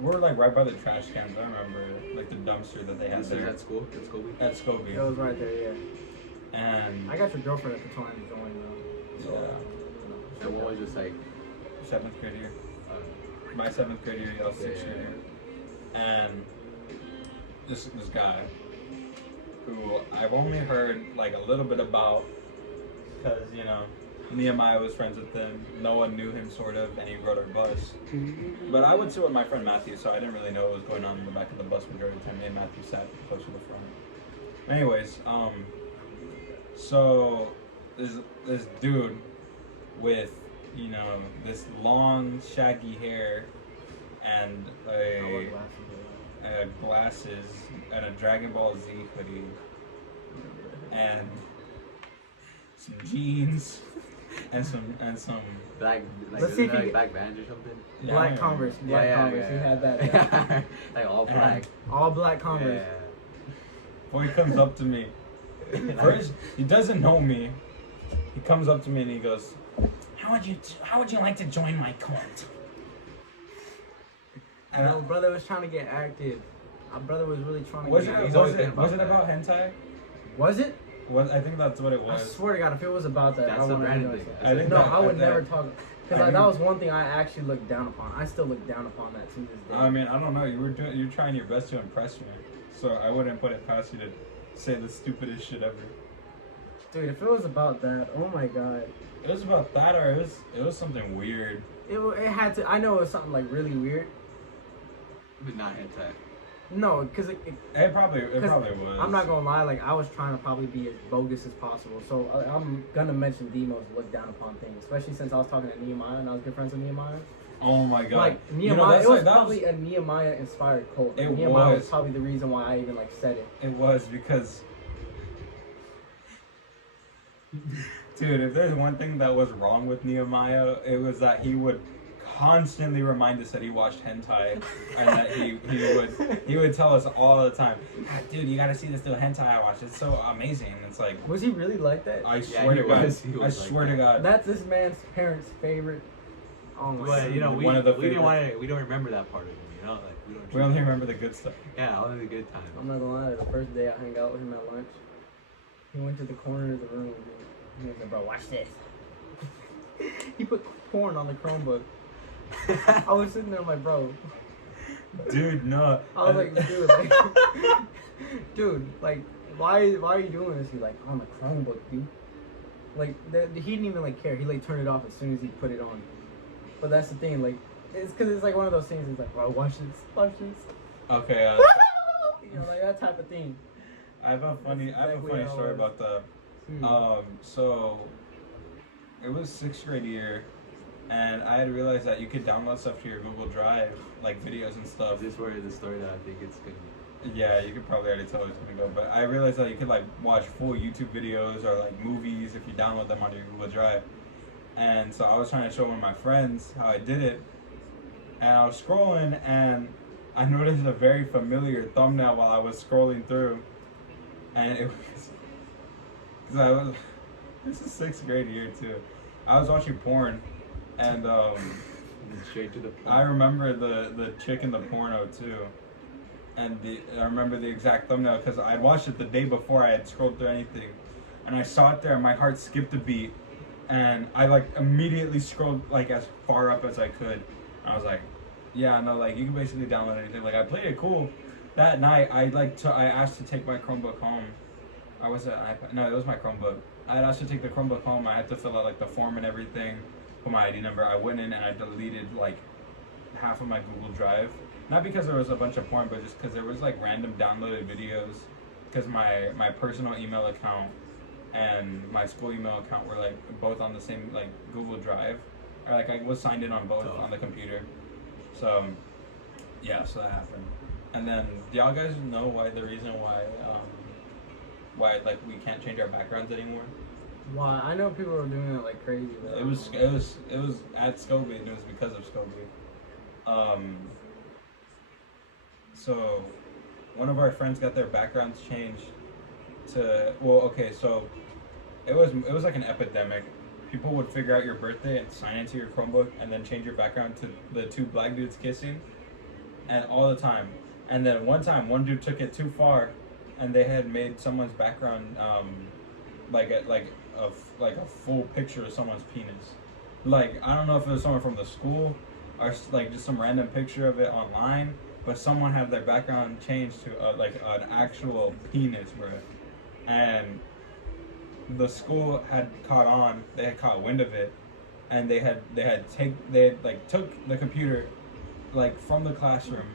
we're like right by the trash cans. I remember like the dumpster that they had This is there at school? At school week? at Scobie, It was right there, yeah. and I got your girlfriend at the time to join though. So, Yeah. And what was just like, 7th grade year. uh, My 7th grade year, y'all 6th Yeah. grade year, and this guy who I've only heard like a little bit about because you know Nehemiah was friends with him. Noah knew him sort of, and he rode our bus. But I would sit with my friend Matthew, so I didn't really know what was going on in the back of the bus majority of the time. Me and Matthew sat close to the front. Anyways, so this dude with this long shaggy hair and glasses and a Dragon Ball Z hoodie and some jeans and some black, like, Let's see if like you black bands or something? yeah, Black I don't Converse, remember. Black Converse. He had that. Yeah. Like all And black. All black Converse. Boy comes up to me. First, he doesn't know me. He comes up to me and he goes, How would you like to join my cult?" And our brother was trying to get active. Our brother was really trying to Was get it active. He's always been was about it about hentai? Was it? I think that's what it I was. swear to God, if it was about that, That's I the wouldn't Brandon know. thing. I think No, that- I would that- never talk. Because I that think- was one thing I actually looked down upon. I still look down upon that to this day. I mean, I don't know. You're trying your best to impress me, so I wouldn't put it past you to say the stupidest shit ever. Dude, if it was about that, oh my God. It was about that, or it was something weird. It had to, I know it was something like really weird. But not hentai. No, because It probably was. I'm not gonna lie, like I was trying to probably be as bogus as possible. So I'm gonna mention Demos look down upon things, especially since I was talking to Nehemiah and I was good friends with Nehemiah. Oh my god. Like Nehemiah, You know, that's it was like- that probably a Nehemiah inspired cult. Like, It Nehemiah was was. probably the reason why I even like said it. It was because, dude, if there's one thing that was wrong with Nehemiah, it was that he would constantly remind us that he watched hentai, and that he would tell us all the time, "Ah, dude, you gotta see this new hentai I watched. It's so amazing." And it's like, Was he really like that? I Yeah, swear he to God, was. He I was like swear to that. God. That's this man's parents' favorite. Oh my But God. you know, One of the we didn't favorites. want to. We don't remember that part of him. You know, like we don't. We only remember the good stuff. Yeah, only the good times. I'm not gonna lie, the first day I hung out with him at lunch, he went to the corner of the room and he was like, bro, watch this. He put porn on the Chromebook. I was sitting there like, bro. Dude, no. I was like, dude, like, dude, like, why are you doing this? He's like, on the Chromebook, dude. Like, he didn't even like care. He like turned it off as soon as he put it on. But that's the thing, like, it's because it's like one of those things. It's like, bro, watch this. Okay. You know, like that type of thing. I have a funny exactly how it story was. about that. So it was 6th grade year, and I had realized that you could download stuff to your Google Drive, like videos and stuff. Is this where the story that I think it's gonna? Yeah, you could probably already tell where it's gonna go, but I realized that you could like watch full YouTube videos or like movies if you download them onto your Google Drive. And so I was trying to show one of my friends how I did it, and I was scrolling, and I noticed a very familiar thumbnail while I was scrolling through, and it was because I was this is 6th grade year too. I was watching porn, and Straight to the point. I remember the chick in the porno too, and I remember the exact thumbnail because I had watched it the day before I had scrolled through anything, and I saw it there, and my heart skipped a beat, and I like immediately scrolled like as far up as I could. I was like, yeah, no, like you can basically download anything. Like I played it cool. That night I asked to take my Chromebook home. I was an iPad. No, it was my Chromebook. I had asked to take the Chromebook home. I had to fill out like the form and everything, put my ID number. I went in and I deleted like half of my Google Drive. Not because there was a bunch of porn, but just because there was like random downloaded videos. Because my personal email account and my school email account were like both on the same like Google Drive, or like I was signed in on both on the computer. So yeah, so that happened. And then do y'all guys know the reason why like we can't change our backgrounds anymore? Why? I know people are doing it like crazy. But It was at Scobie, and it was because of Scobie. So one of our friends got their backgrounds changed to so it was like an epidemic. People would figure out your birthday and sign into your Chromebook and then change your background to the two black dudes kissing, and all the time. And then one time, one dude took it too far, and they had made someone's background like a full picture of someone's penis. Like I don't know if it was someone from the school or like just some random picture of it online, but someone had their background changed to like an actual penis, bro. And the school had they had caught wind of it, and they had took the computer like from the classroom,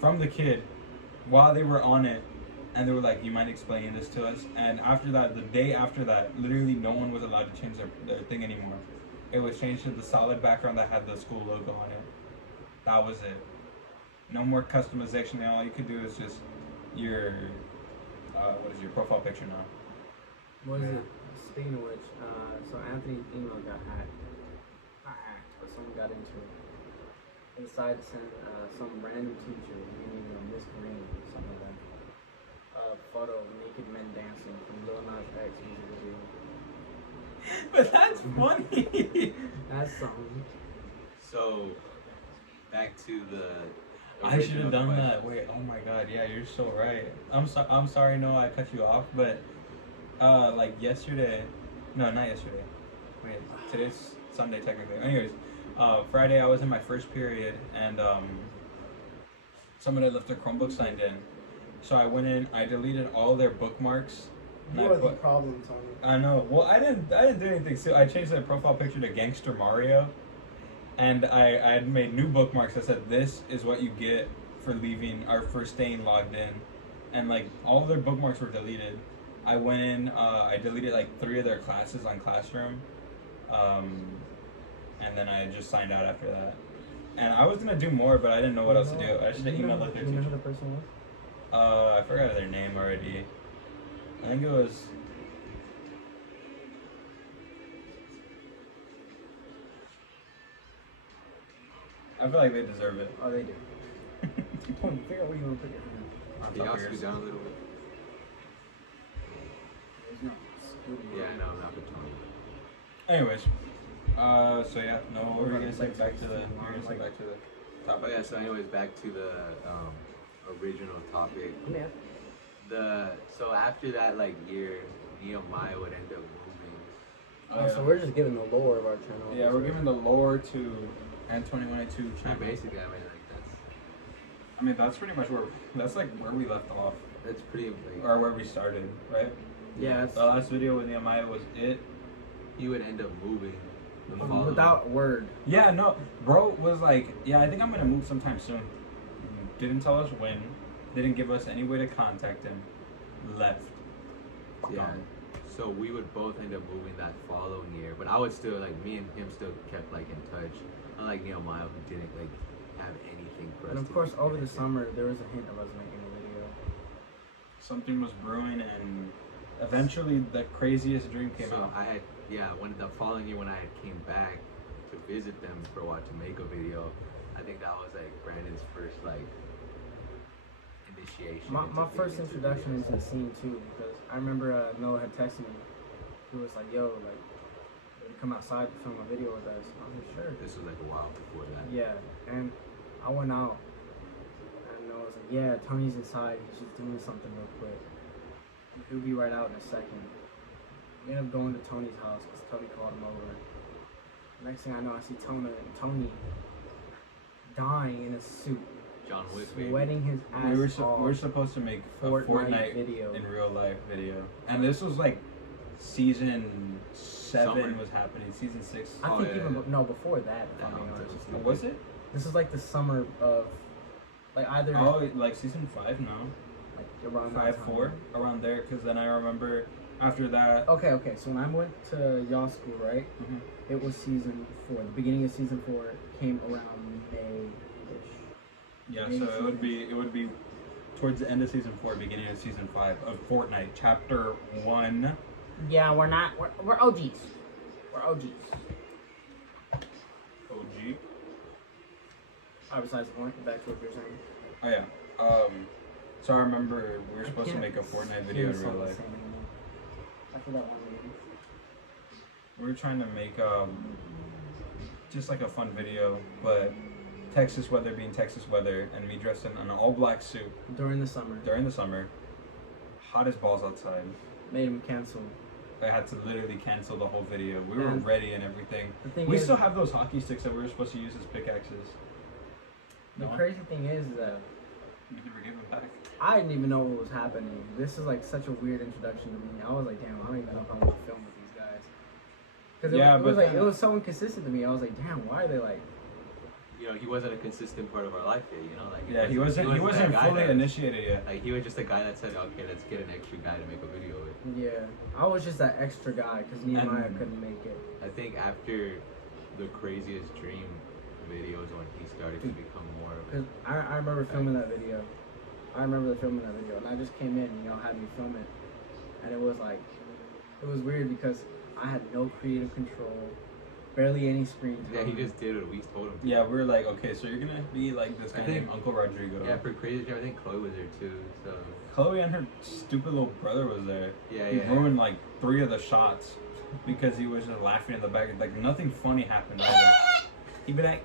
from the kid, while they were on it, and they were like, you mind explaining this to us? And after that, the day after that, literally no one was allowed to change their thing anymore. It was changed to the solid background that had the school logo on it. That was it. No more customization. All you could do is just your your profile picture now. What is it? Speaking of which, so Anthony's email got hacked. Not hacked, but someone got into it. They decided to send some random teacher, meaning Miss Green or something like that, a photo of naked men dancing from Lil Nas X music video. But that's funny. That's something. So, back to the. I should have original done question. that. Wait, oh my god, yeah, you're so right. I'm sorry, no, I cut you off, but like yesterday, no, not yesterday. Wait, today's Sunday technically. Anyways, Friday I was in my first period, and someone had left their Chromebook signed in, so I went in, I deleted all their bookmarks. And You I are the put, problem, Tony. I know. Well, I didn't do anything. So I changed their profile picture to Gangster Mario, and I had made new bookmarks that said, "This is what you get for leaving or for staying logged in," and like all of their bookmarks were deleted. I went in. I deleted like 3 of their classes on Classroom, and then I just signed out after that. And I was gonna do more, but I didn't know what else to do. I should have emailed like their You know who teacher. the person was? I forgot their name already. I think it was. I feel like they deserve it. Oh, they do. Tony, figure out where you want to put your hand. On Can top y'all of scoot yours. down a little bit? There's no scooting. Yeah, no, not for Tony. Anyways, so yeah, no, what were you gonna say? Back to the. You're gonna say back to the topic. But yeah, so anyways, back to the original topic. Yeah. So after that like year, Nehemiah would end up moving. Oh, so we're just giving the lore of our channel. Yeah, we're giving the lore to and 2022 And channel. basically, I mean, that's pretty much that's like where we left off, that's pretty like, or where we started, right? Yeah, it's The last video with Nehemiah was it. he would end up moving the following. without word. Yeah, no, bro was like, yeah, I think I'm gonna move sometime soon. Didn't tell us when. Didn't give us any way to contact him. Left. Yeah. Gone. So we would both end up moving that following year, but I would still like me and him still kept like in touch. Unlike Nehemiah, who didn't like have anything for us. And of to course, be over the connected. summer, there was a hint of us making a video. Something was brewing, and eventually the craziest dream came So out. I had when the following year when I had came back to visit them for a while to make a video, I think that was like Brandon's first like initiation. My into first getting into introduction videos. into the scene too, because I remember Noah had texted me. He was like, "Yo, like, you come outside to film a video with us." I was like, "Sure." This was like a while before that. Yeah, and I went out, and Noah was like, "Yeah, Tony's inside. He's just doing something real quick. He'll be right out in a second." We ended up going to Tony's house because Tony called him over. Next thing I know, I see Tony dying in a suit, John Wick, baby. sweating his ass We off. were supposed to make a Fortnite Fortnite video. in real life video, and this was like season 7 Summer. was happening. Season 6. I Oh, think yeah, even yeah. no before that. If I'm Yeah, being no, honest. it's- Was it? This is like the summer of, like either Oh, like season 5 now. like around that 5, time. 4 around there. Because then I remember after that. Okay. So when I went to y'all school, right? Mhm. It was season 4. The beginning of season 4 came around May-ish. Yeah, Maybe so it would be towards the end of season 4, beginning of season 5 of Fortnite, chapter 1. Yeah, we're not. We're OGs. We're OGs. OG. Besides the point, back to what you're saying. Oh yeah. So I remember we were supposed to make a Fortnite video in real life. I forgot one name. We were trying to make just like a fun video, but Texas weather being Texas weather, and me dressed in an all black suit During the summer, during the summer, hot as balls outside. made him cancel. I had to literally cancel the whole video. We were And ready and everything. The thing We is, still have those hockey sticks that we were supposed to use as pickaxes. the No? crazy thing is that We never gave them back. I didn't even know what was happening. This is like such a weird introduction to me. I was like, damn, I don't even know if I want to film with these guys. Because Yeah, it was but like, it was so inconsistent to me. I was like, damn, why are they like? You know, he wasn't a consistent part of our life yet. You know, like Yeah, he wasn't that guy fully that- initiated yet. Like he was just a guy that said, okay, let's get an extra guy to make a video with. Yeah, I was just that extra guy because Nehemiah And- couldn't make it. I think after the craziest dream videos when he started to become more of Cause I remember filming that video. I remember filming that video, and I just came in and y'all had me film it, and it was like, it was weird because I had no creative control, barely any screen time. yeah, he just did what we told him to. Yeah, we were like, okay, so you're gonna be like this I guy think- named Uncle Rodrigo. Yeah, for crazy dream, I think Chloe was there too. So Chloe and her stupid little brother was there. yeah, He yeah. ruined like 3 of the shots because he was just laughing in the back. Like nothing funny happened either. He'd be like,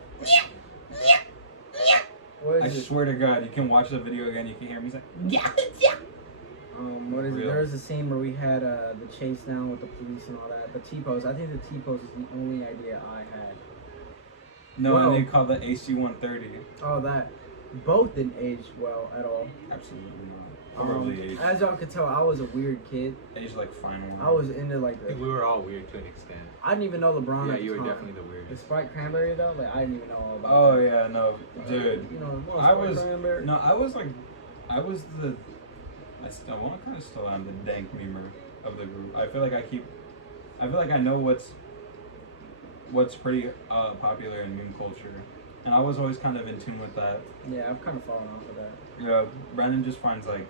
What I is it? swear to God, you can watch the video again. You can hear him. He's like, What is it? Real. There was a scene where we had the chase down with the police and all that. The T-pose. I think the T-pose is the only idea I had. no, Well- and they called the AC-130. Oh, that. Both didn't age well at all. Absolutely not. Probably aged, As y'all could tell, I was a weird kid. aged like fine wine. I was into like I think the. we were all weird to an extent. I didn't even know LeBron Yeah, at the you were time. definitely the The weirdest. Sprite Cranberry though, like I didn't even know all about. Oh that. yeah, no, dude. You know, I Sprite was Cranberry. no, I was like, I was the. I want to kind of still am the dank memer of the group. I feel like I know what's pretty popular in meme culture, and I was always kind of in tune with that. Yeah, I've kind of fallen off of that. Yeah, Brandon just finds like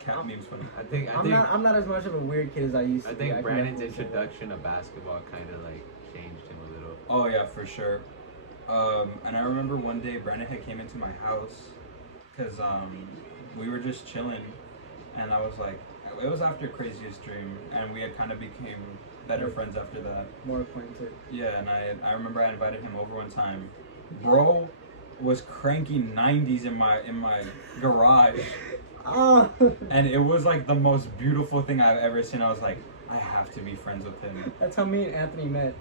cat memes funny. I think I'm not as much of a weird kid as I used to I be. think can Brandon's definitely say that. introduction to basketball kind of like changed him a little. Oh yeah, for sure. And I remember one day Brandon had came into my house because we were just chilling, and I was like, it was after Craziest Dream, and we had kind of became better friends after that. More acquainted. Yeah, and I remember I invited him over one time. Bro was cranking 90s in my garage. Oh. And it was like the most beautiful thing I've ever seen. I was like, I have to be friends with him. That's how me and Anthony met.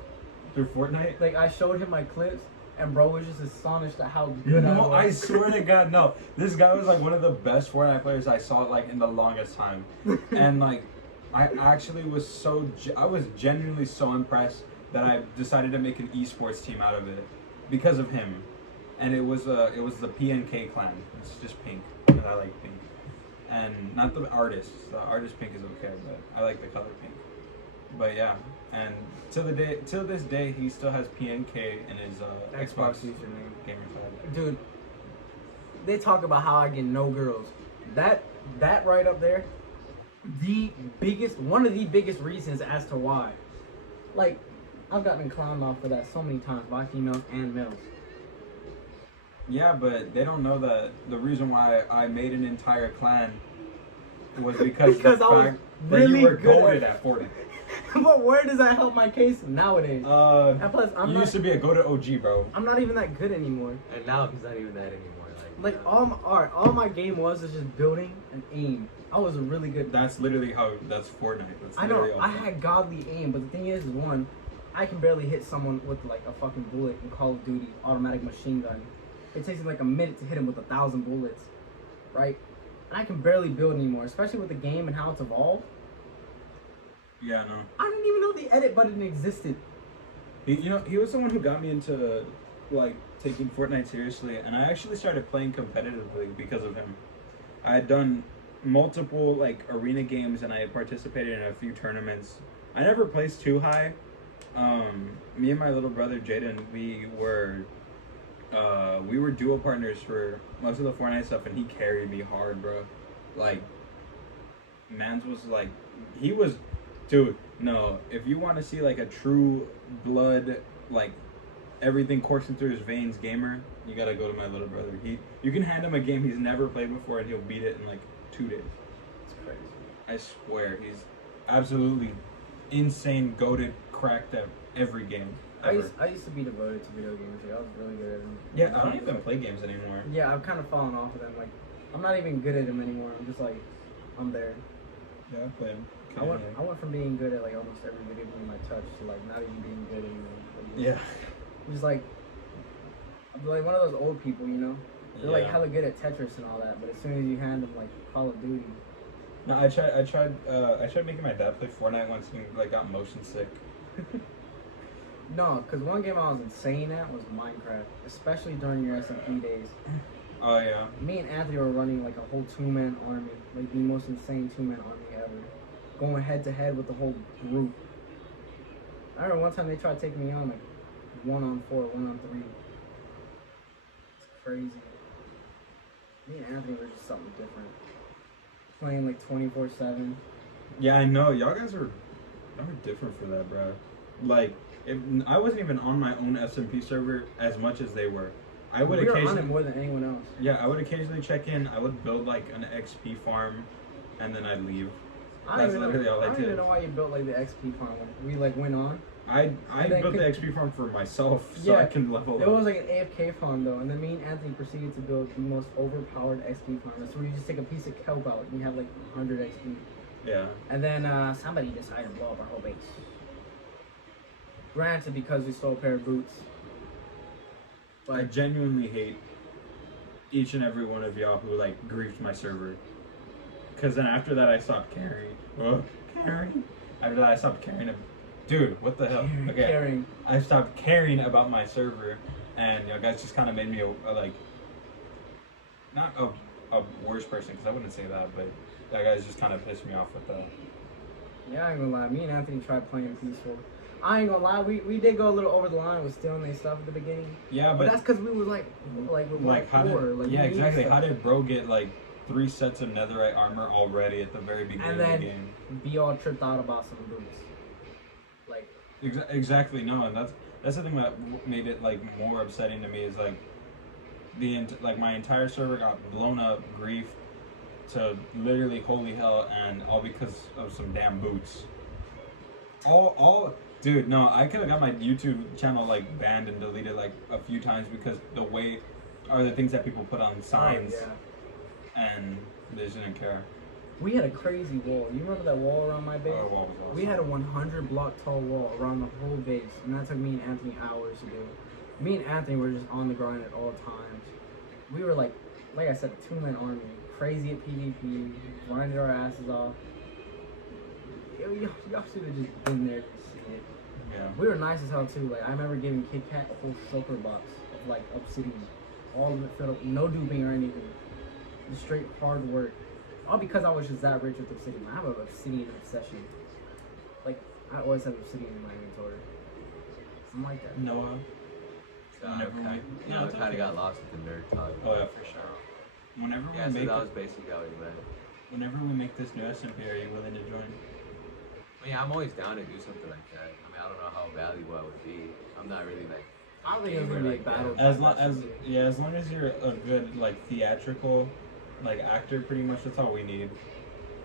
Through Fortnite? Like, I showed him my clips, and bro was just astonished at how good I No, was. I swear to God, no. This guy was like one of the best Fortnite players I saw like in the longest time. And like, I actually was I was genuinely so impressed that I decided to make an esports team out of it because of him. And it was the PNK clan. It's just pink, and I like pink. And not the artist. The artist pink is okay, but I like the color pink. But yeah, and till this day, he still has PNK in his Xbox username gamer tag. Dude, they talk about how I get no girls. That right up there, one of the biggest reasons as to why. Like, I've gotten clowned off for that so many times by females and males. Yeah, but they don't know that the reason why I made an entire clan was because Because the I was fact really that you were good goated at- at 40. But where does that help my case nowadays? And plus, You used to be a goated OG, bro. I'm not even that good anymore. And now he's not even that anymore. Like, all my game was just building and aim. I was a really good. That's literally that's Fortnite. That's I know, literally all I that. had godly aim, but the thing is, one, I can barely hit someone with like a fucking bullet in Call of Duty automatic machine gun. It takes me like a minute to hit him with 1,000 bullets, right? And I can barely build anymore, especially with the game and how it's evolved. Yeah, no. I didn't even know the edit button existed. He was someone who got me into like taking Fortnite seriously, and I actually started playing competitively because of him. I had done multiple like arena games, and I had participated in a few tournaments. I never placed too high. Me and my little brother Jaden, we were duo partners for most of the Fortnite stuff, and he carried me hard, bro. Like, Mans was like, he was, dude. No, if you want to see like a true blood, like everything coursing through his veins gamer, you gotta go to my little brother. You can hand him a game he's never played before, and he'll beat it in like 2 days. It's crazy. I swear, he's absolutely insane, goated, cracked at every game ever. I used to be devoted to video games. Like, I was really good at them. Yeah, I don't even play games anymore. Yeah, I've kind of fallen off of them. Like, I'm not even good at them anymore. I'm just like, I'm there. Yeah, I play them. I went from being good at like almost every video game I touched to like not even being good anymore. Yeah. Just like, I'm like one of those old people, you know? They're like Yeah. hella good at Tetris and all that, but as soon as you hand them like Call of Duty, No, I tried making my dad play Fortnite once, and he like got motion sick. no, because one game I was insane at was Minecraft, especially during your SMP days. Oh yeah. Me and Anthony were running like a whole 2-man army, like the most insane 2-man army ever, going head to head with the whole group. I remember one time they tried taking me on like 1-on-4, 1-on-3. It's crazy. Me and Anthony were just something different. Playing like 24/7. Yeah, I know. Y'all were different for that, bro. Like, I wasn't even on my own SMP server as much as they were. I would We were on occasionally, it more than anyone else. yeah, I would occasionally check in. I would build like an XP farm, and then I'd leave. I That's don't literally all I even did. know why you built like the XP farm. We like went on. I And then built the could- XP farm for myself, so Yeah, I can level It up. was like an AFK farm though, and then me and Anthony proceeded to build the most overpowered XP farm. That's where you just take a piece of kelp out and you have like 100 XP. Yeah. And then somebody decided to blow up our whole base. Granted, because we stole a pair of boots. I But genuinely hate each and every one of y'all who like griefed my server. Cause then after that I stopped caring. Caring. After that I stopped caring. Dude, what the hell? Okay. caring. I stopped caring about my server, and you guys just kind of made me like not a worse person, because I wouldn't say that, but that guys just kind of pissed me off with that. Yeah, I ain't gonna lie. Me and Anthony tried playing peaceful. I ain't gonna lie. We did go a little over the line with stealing their stuff at the beginning. Yeah, But but that's because we was like how poor. did Like, yeah we needed exactly stuff. how did bro get like 3 sets of netherite armor already at the very beginning And of the then game? be all tripped out about some boots. Like, Exactly, no, and that's the thing that made it like more upsetting to me is like like my entire server got blown up, grief to literally holy hell, and all because of some damn boots. All dude, no, I could have got my YouTube channel like banned and deleted like a few times because the way are the things that people put on signs, and they just didn't care. We had a crazy wall. You remember that wall around my base? Our wall was awesome. We had a 100 block tall wall around the whole base, and that took me and Anthony hours to do. Me and Anthony were just on the grind at all times. We were like I said, a 2-man army, crazy at PvP, grinded our asses off. Y'all should have just been there to see it. Yeah. We were nice as hell too. Like I remember giving Kit Kat a whole shulker box of like obsidian, all of it filled up, no duping or anything, just straight hard work. All because I was just that rich with obsidian. I have an obsidian obsession. Like I always have obsidian in my inventory. I'm like that. Noah. Whenever I kind of got lost with the nerd talk. Oh yeah, for sure. Whenever Yeah, we so make that was basically how we met. whenever we make this new SMP, are you willing to join? Yeah, I'm always down to do something like that. I mean, I don't know how valuable I would be. I'm not really like. I don't think it was gonna be a battle. As long as you're a good like theatrical like actor, pretty much that's all we need.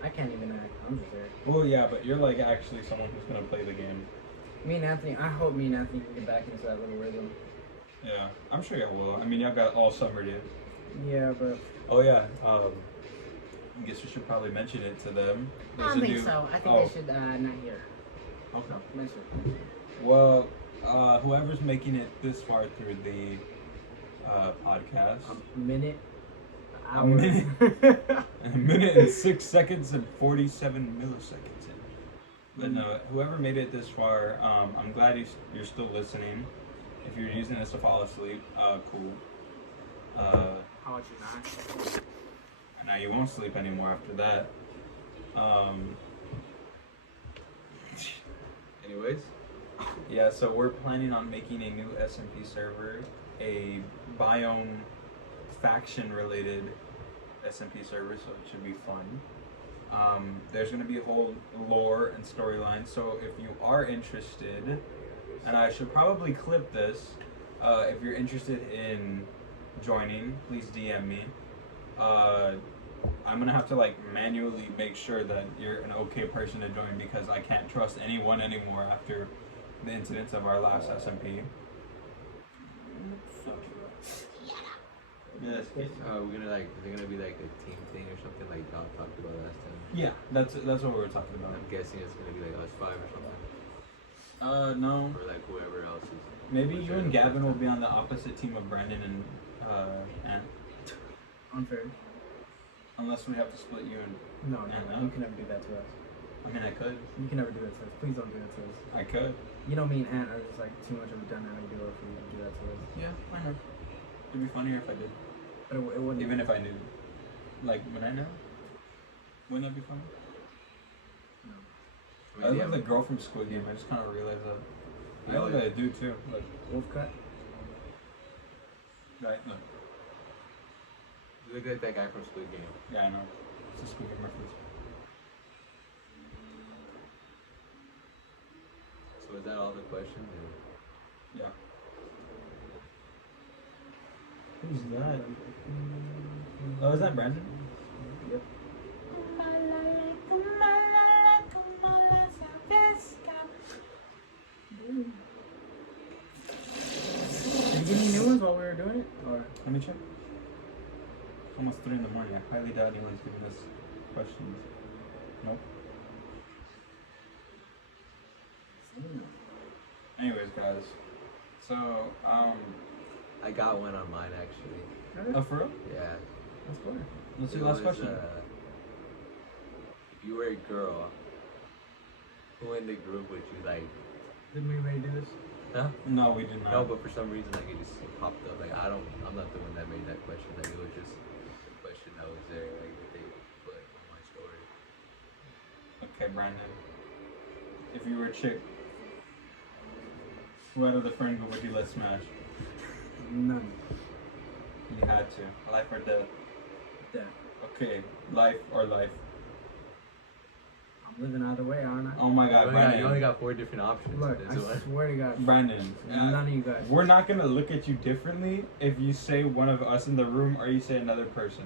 I can't even act. I'm just there. Well, yeah, but you're like actually someone who's gonna play the game. Me and Anthony. I hope me and Anthony can get back into that little rhythm. Yeah, I'm sure y'all will. I mean, y'all got all summer, dude. Yeah, but Oh yeah. I guess we should probably mention it to them. I don't think so. I think they should not hear. Okay. mention it. Well, whoever's making it this far through the podcast, A minute. a Hour. minute, a minute and 6 seconds and 47 milliseconds in. But no, whoever made it this far, I'm glad you're still listening. If you're using this to fall asleep, cool. How about you not? And now you won't sleep anymore after that. Anyways, Yeah, so we're planning on making a new SMP server, a biome faction related SMP server, so it should be fun. There's going to be a whole lore and storyline, so if you are interested, and I should probably clip this, if you're interested in joining, please DM me. I'm gonna have to like manually make sure that you're an okay person to join because I can't trust anyone anymore after the incidents of our last SMP. Yes. we're gonna like, is it gonna be like a team thing or something like Don talked about last time? Yeah, that's what we were talking about. I'm guessing it's gonna be like us 5 or something, No. or like whoever else is. Maybe you and Gavin will be on the opposite team of Brandon and Ant. Unfair. Unless we have to split you and No, And you can never do that to us. I mean I could. You can never do that to us. Please don't do that to us. I could. You know, me and Ant are just like too much of a dynamic duo for you to do that to us. Yeah, I know. It'd be funnier if I did. But it wouldn't. Even if I knew. Like, would I know? Wouldn't that be funny? I mean, love the girl from Squid Game. I just kind of realized that. I Really? know that I do too. Like, Wolf cut. right? No. You look like that guy from Squid Game. Yeah, I know. It's a Squid Game reference. So is that all the questions? Or? Yeah. Who's that? Oh, is that Brandon? Yep. Did you get any new ones while we were doing it? Or Let me check. It's almost 3 in the morning. I highly doubt anyone's giving us questions. Nope. Anyways, guys. So, I got one on mine actually. for real? Yeah. that's cool. Let's see It the last was, question. If you were a girl, who in the group would you like? Didn't we already do this? Huh? No, we did not. No, but for some reason like it just popped up. Like I'm not the one that made that question. Like it was just a question that was there. Like that they put on my story. Okay, Brandon. If you were a chick, who out of the friend group would you let smash? None. You had to. Life or death. Yeah. Okay, life or life. I'm living either way, aren't I? Oh my God, Brandon. You only got 4 different options. Look, That's I what- swear to God. Brandon, None of you guys. we're not gonna look at you differently if you say one of us in the room or you say another person.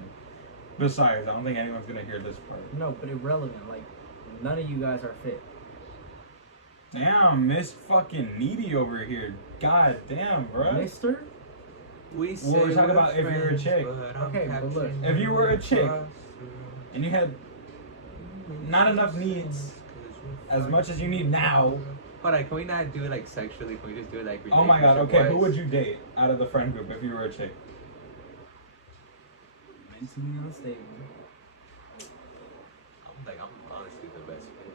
Besides, I don't think anyone's gonna hear this part. No, but irrelevant. Like, none of you guys are fit. Damn, Miss fucking Needy over here. God damn, bro. Mister? We Well, we're talking about if you were a chick. Okay, but look. If you were a chick and you had not enough needs as much as you need now. Hold on, can we not do it like sexually? Can we just do it like Oh my God, okay, who relationship-wise? would you date out of the friend group if you were a chick? Mentally unstable. I'm honestly the best fit.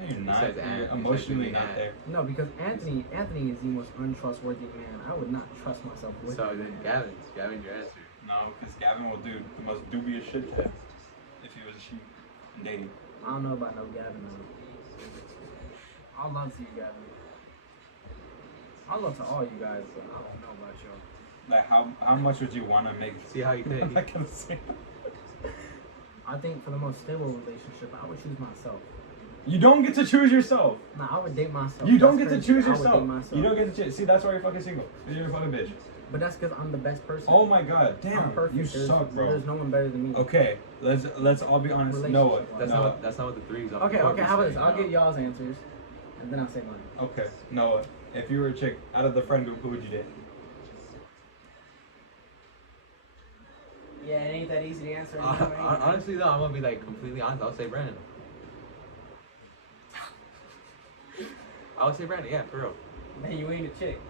No, you're not. Besides You're Ant, emotionally besides not there. No, because Anthony is the most untrustworthy man. I would not trust myself with So him. then Gavin's your answer. No, because Gavin will do the most dubious shit to him if he was a sheep and dating. I don't know about no Gavin though. I love to you, Gavin. I love to all you guys, but I don't know about you. Like, how much would you want to make? See how you I'm think. not gonna say. I think for the most stable relationship, I would choose myself. You don't get to choose yourself. Nah, I would date myself. You don't That's get to crazy. choose I would yourself. date myself. You don't get to choose. See, that's why you're fucking single. 'Cause you're a fucking bitch. But that's because I'm the best person. Oh my God, I'm damn, perfect. you there's, suck, bro. There's no one better than me. Okay, let's all be honest. Noah, Relationship-wise. Noah. That's not what the threes are. Okay, how about this? I'll get y'all's answers, and then I'll say mine. Okay, Noah. If you were a chick out of the friend group, who would you date? Yeah, it ain't that easy to answer. Honestly though, I'm gonna be like completely honest. I'll say Brandon. I would say Brandon, yeah, for real. Man, you ain't a chick.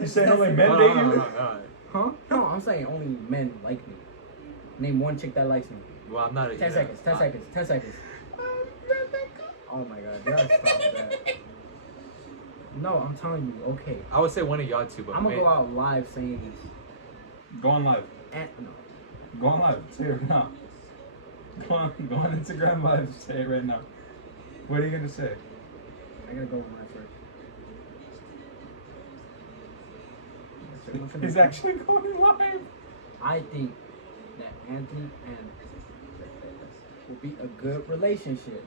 You saying only men No, date no, you? no, no. Huh? No, I'm saying only men like me. Name one chick that likes me. Well, I'm not a 10 seconds, 10 seconds, 10 seconds. Oh my God, you gotta stop that. No, I'm telling you, okay. I would say one of y'all two, but I'm gonna man, go out live saying this. Go on live. No. Go on live. Say it right now. Go on Instagram live. Say it right now. What are you gonna say? I gotta go with mine first. He's actually going live. I think that Anthony and will be a good relationship.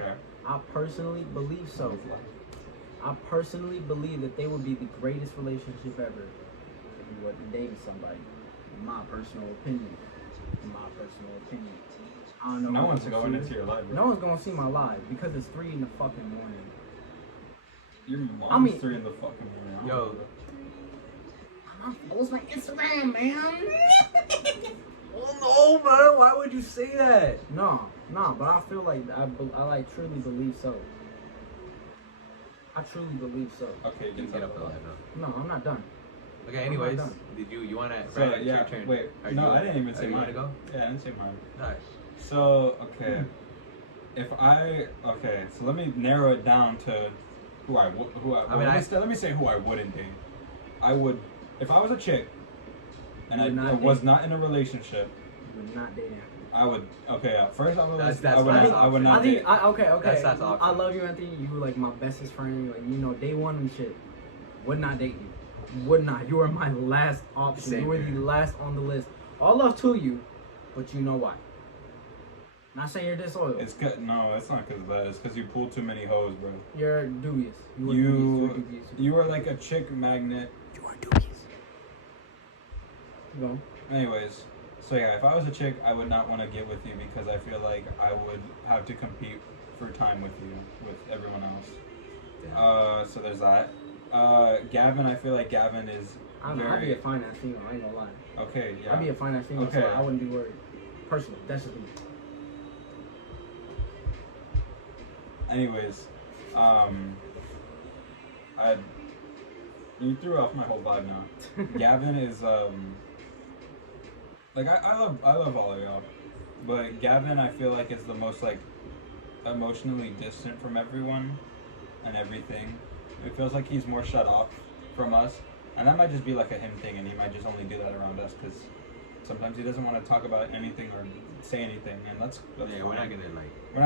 Okay. I personally believe so. I personally believe that they would be the greatest relationship ever if you wasn't dating somebody. In my personal opinion. I don't know. No who's one's gonna going see into it. your live. Bro. No one's gonna see my live because it's 3 in the fucking morning. Your mom's I mean- 3 in the fucking morning. Yo. What's my Instagram, man? Oh no, man! Why would you say that? No, but I feel like I like truly believe so. I truly believe so. Okay, you You can can get tell up the live now. No, I'm not done. Okay, I'm anyways, not done. did you wanna? So Brandon, yeah, it's your turn. wait. Are No, you- I didn't even say are you mine. wanna go? Yeah, I didn't say mine. Alright. So okay, so let me narrow it down to who I let me say who I wouldn't date. I would, if I was a chick, and You would I not was date. not in a relationship, You would not date Anthony. I would. Okay, first I would. That's I would fine. not. I would I not think date. okay. That's I awkward. love you, Anthony. You were like my bestest friend. Like day one and shit. Would not date you. Would not. You are my last option. Same you were here. the last on the list. All love to you, but you know why. Not saying you're disloyal. No, it's not because of that. It's because you pull too many hoes, bro. You're dubious. You were dubious. You are like a chick magnet. You are dubious. Keep going. Anyways, so yeah, if I was a chick, I would not want to get with you because I feel like I would have to compete for time with you, with everyone else. Damn. So there's that. Gavin, I feel like Gavin is I'd be very a fine ass female. I ain't gonna lie. okay. Yeah. I'd be a fine ass female, Okay. so I wouldn't be worried. Personally, that's just me. Anyways, you threw off my whole vibe now. Gavin is like I love all of y'all, but Gavin I feel like is the most like emotionally distant from everyone and everything. It feels like he's more shut off from us, and that might just be like a him thing, and he might just only do that around us because sometimes he doesn't want to talk about anything or say anything, and that's Yeah, we're not gonna like. we're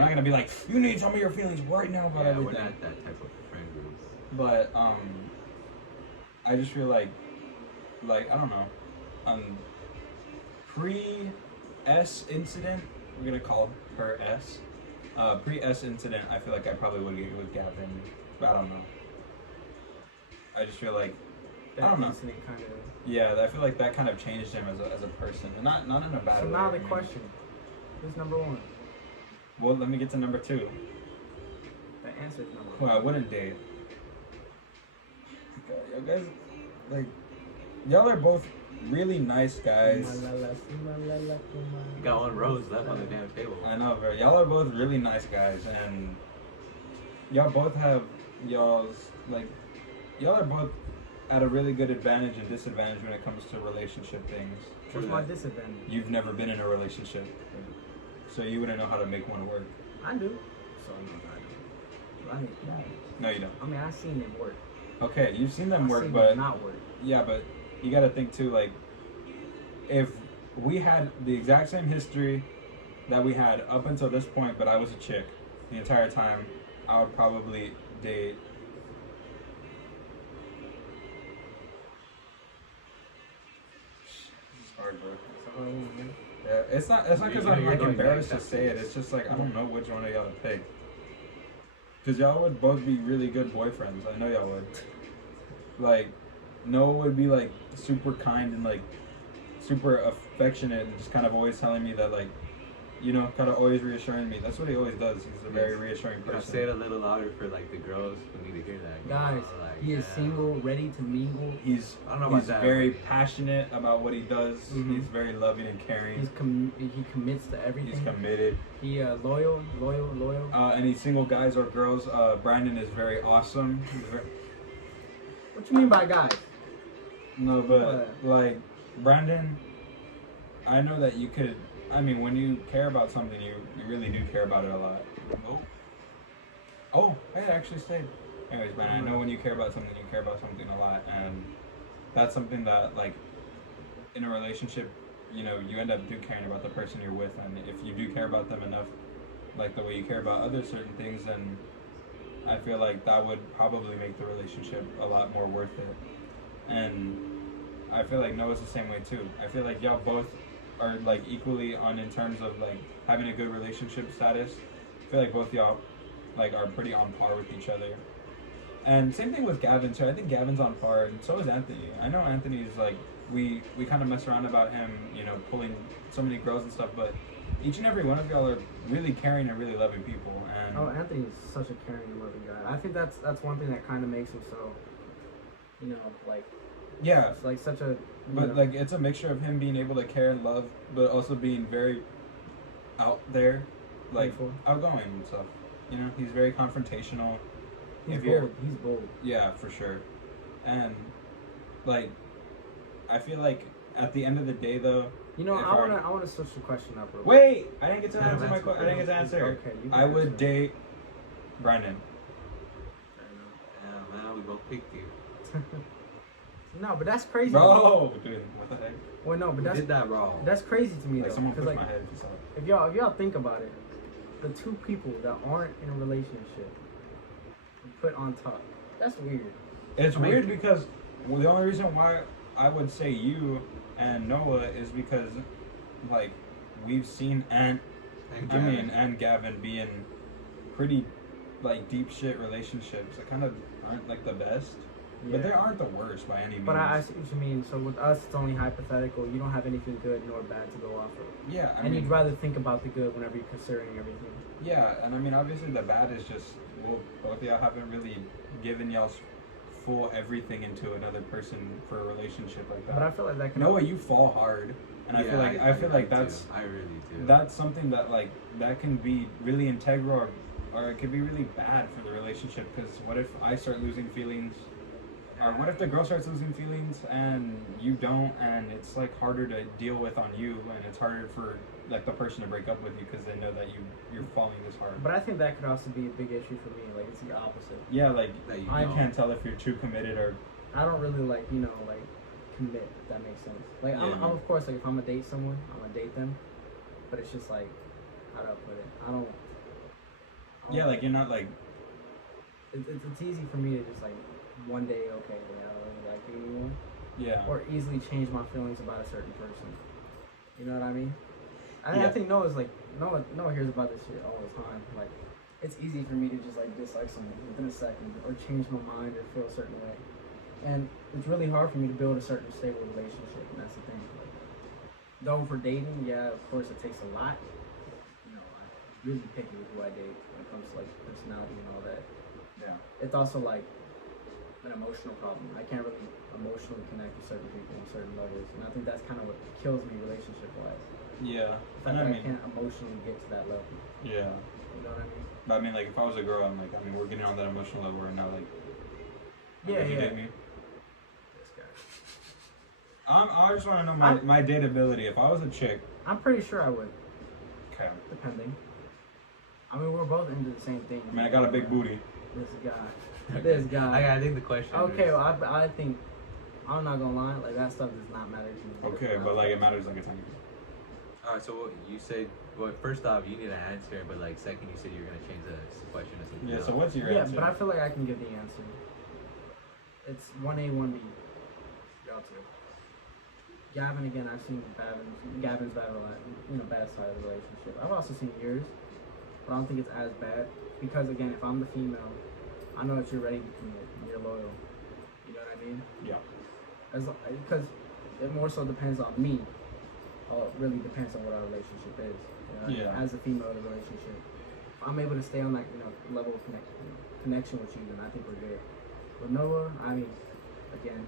not gonna be like you need some of your feelings right now about Yeah, everything. we're not that type of friend group. But I just feel like I don't know, pre S incident, we're gonna call her S. Pre-S incident, I feel like I probably would get with Gavin, but I don't know. I just feel like That I don't know. incident kind of. Yeah, I feel like that kind of changed him as a person, and not in a bad So way. now the I mean. question: who's number one? Well, let me get to number 2. The answer is number Who one. I wouldn't date. You guys, like, y'all are both really nice guys. Got one rose left on the damn table. I know, bro. Y'all are both really nice guys, and y'all both have y'all are both at a really good advantage and disadvantage when it comes to relationship things. What's my disadvantage? You've never been in a relationship, so you wouldn't know how to make one work. I do. So I mean, yeah. No, you don't. I mean, I've seen it work. Okay, you've seen them I've work, seen but them not work. yeah, but you got to think too. Like, if we had the exact same history that we had up until this point, but I was a chick the entire time, I would probably date. It's hard, bro. Yeah, it's not because I'm You're like going embarrassed back to say it. It's just like I don't know which one of y'all to pick. Cause y'all would both be really good boyfriends. I know y'all would. Like, Noah would be like super kind and like super affectionate and just kind of always telling me that like, you know, kind of always reassuring me. That's what he always does. He's a very reassuring You know, person. say it a little louder for like the girls who need to hear that. Guys, Like, he is yeah. single, ready to mingle. He's I don't know about he's that, very but- passionate about what he does. Mhm. He's very loving and caring. He commits to everything. He's committed. He loyal. Any single guys or girls, Brandon is very awesome. He's very, What you mean by guys? no, but like Brandon, I know that you could. I mean, when you care about something, you really do care about it a lot. Oh, I actually stayed. Anyways, man, I know when you care about something, you care about something a lot, and that's something that, like, in a relationship, you know, you end up caring about the person you're with, and if you do care about them enough, like the way you care about other certain things, then I feel like that would probably make the relationship a lot more worth it. And I feel like Noah's the same way too. I feel like y'all both are like equally on in terms of like having a good relationship status. I feel like both y'all like are pretty on par with each other. And same thing with Gavin too. I think Gavin's on par, and so is Anthony. I know Anthony's like we kind of mess around about him, you know, pulling so many girls and stuff, but each and every one of y'all are really caring and really loving people. And Oh, Anthony is such a caring and loving guy. I think that's one thing that kind of makes him so, you know, like yeah, it's like such a. but like it's a mixture of him being able to care and love, but also being very out there, like Playful. outgoing and stuff. You know, he's very confrontational. He's If you're- bold. He's bold. Yeah, for sure. And like, I feel like at the end of the day, though. You know, if I wanna switch the question up. Real quick. Wait, I didn't get to Let him answer my answer question. I didn't get to answer. Okay, you can I would answer. date Brandon. Yeah, man, we both picked you. No, but that's crazy. Bro, dude, what the heck? Well, no, but We that's did that wrong. that's crazy to me Like though. someone 'cause, pushed like, my head if you saw it. if y'all think about it, the two people that aren't in a relationship are put on top. That's weird. It's I mean- weird because the only reason why I would say you and Noah is because, like, we've seen And and Gavin be in pretty, like, deep shit relationships that kind of aren't, like, the best. But they aren't the worst by any means. But I see what you mean. So with us, it's only hypothetical. You don't have anything good nor bad to go off of. Yeah, I And mean, you'd rather think about the good whenever you're considering everything. yeah, and I mean, obviously the bad is just, well, both of y'all haven't really given y'all's full everything into another person for a relationship like that. But I feel like that can. Noah, you fall hard, and I feel like I feel like that's I really do. that's something that like that can be really integral, or it could be really bad for the relationship. Because what if I start losing feelings, or what if the girl starts losing feelings and you don't, and it's like harder to deal with on you, and it's harder for like the person to break up with you because they know that you're falling this hard. But I think that could also be a big issue for me. Like it's the opposite. Yeah, like That you I don't. can't tell if you're too committed or I don't really like commit. If that makes sense. Like Yeah. I'm of course like if I'm gonna date someone, I'm gonna date them. But it's just like how do I put it? I don't yeah, like you're not like it's easy for me to just like one day okay, I don't really like you anymore, yeah. or easily change my feelings about a certain person. You know what I mean? I think Noah hears about this shit all the time. Like, it's easy for me to just like dislike someone within a second or change my mind or feel a certain way, and it's really hard for me to build a certain stable relationship. And that's the thing. Like, though for dating, yeah, of course it takes a lot. You know, I'm really picky with who I date when it comes to like personality and all that. Yeah. It's also like an emotional problem. I can't really emotionally connect with certain people on certain levels, and I think that's kind of what kills me relationship wise. Yeah. The fact that I can't emotionally get to that level. Yeah. You know what I mean? But I mean, like, if I was a girl, I'm like, I mean, we're getting on that emotional level right now, like, Yeah, would you yeah. date me? This guy. I just want to know my dateability. If I was a chick, I'm pretty sure I would, okay. depending. I mean, we're both into the same thing. I mean, I got a big booty. This guy. This guy. I think the question. Okay, is, well, I think, I'm not gonna lie, like, that stuff does not matter to me. Okay, but like, it matters like a tiny bit. Alright, so you said, well, first off, you need an answer, but like, second, you said you're gonna change the question. Yeah. So what's your Yeah, answer? but I feel like I can give the answer. It's 1A, 1B. Y'all two. Gavin, again, I've seen Gavin's bad side of the relationship. I've also seen yours, but I don't think it's as bad because, again, if I'm the female, I know that you're ready to commit and you're loyal. You know what I mean? Yeah. Because it more so depends on me. It really depends on what our relationship is. You know? Yeah. As a female in a relationship, if I'm able to stay on that level of connection with you, then I think we're good. With Noah, I mean, again,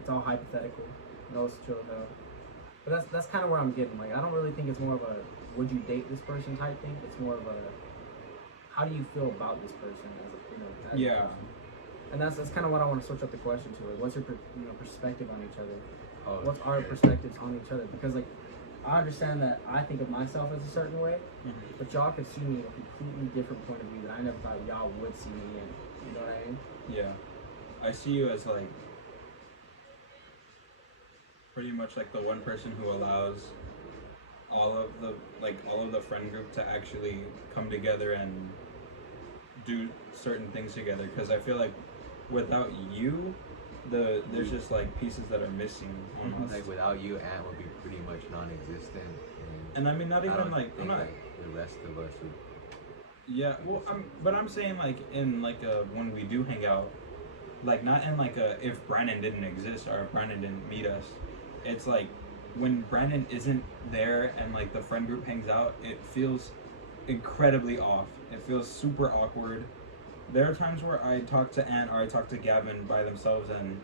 it's all hypothetical. Noah's chill hell. But that's kind of where I'm getting. Like, I don't really think it's more of a would you date this person type thing. It's more of a how do you feel about this person as a Yeah. person. And that's kind of what I want to switch up the question to. Like, what's your perspective on each other? Oh, What's our perspectives on each other? Because like, I understand that I think of myself as a certain way, but y'all could see me in a completely different point of view that I never thought y'all would see me in. You know what I mean? Yeah. I see you as like pretty much like the one person who allows all of the friend group to actually come together and do certain things together, because I feel like without you there's just like pieces that are missing almost. Like without you, Ant would be pretty much non-existent. And I mean, not even don't like think, I'm not. like, the rest of us would. Yeah, well, I'm saying like in like when we do hang out, like not in like if Brandon didn't exist or if Brandon didn't meet us, it's like when Brandon isn't there and like the friend group hangs out, it feels incredibly off. It feels super awkward. There are times where I talk to Ant or I talk to Gavin by themselves and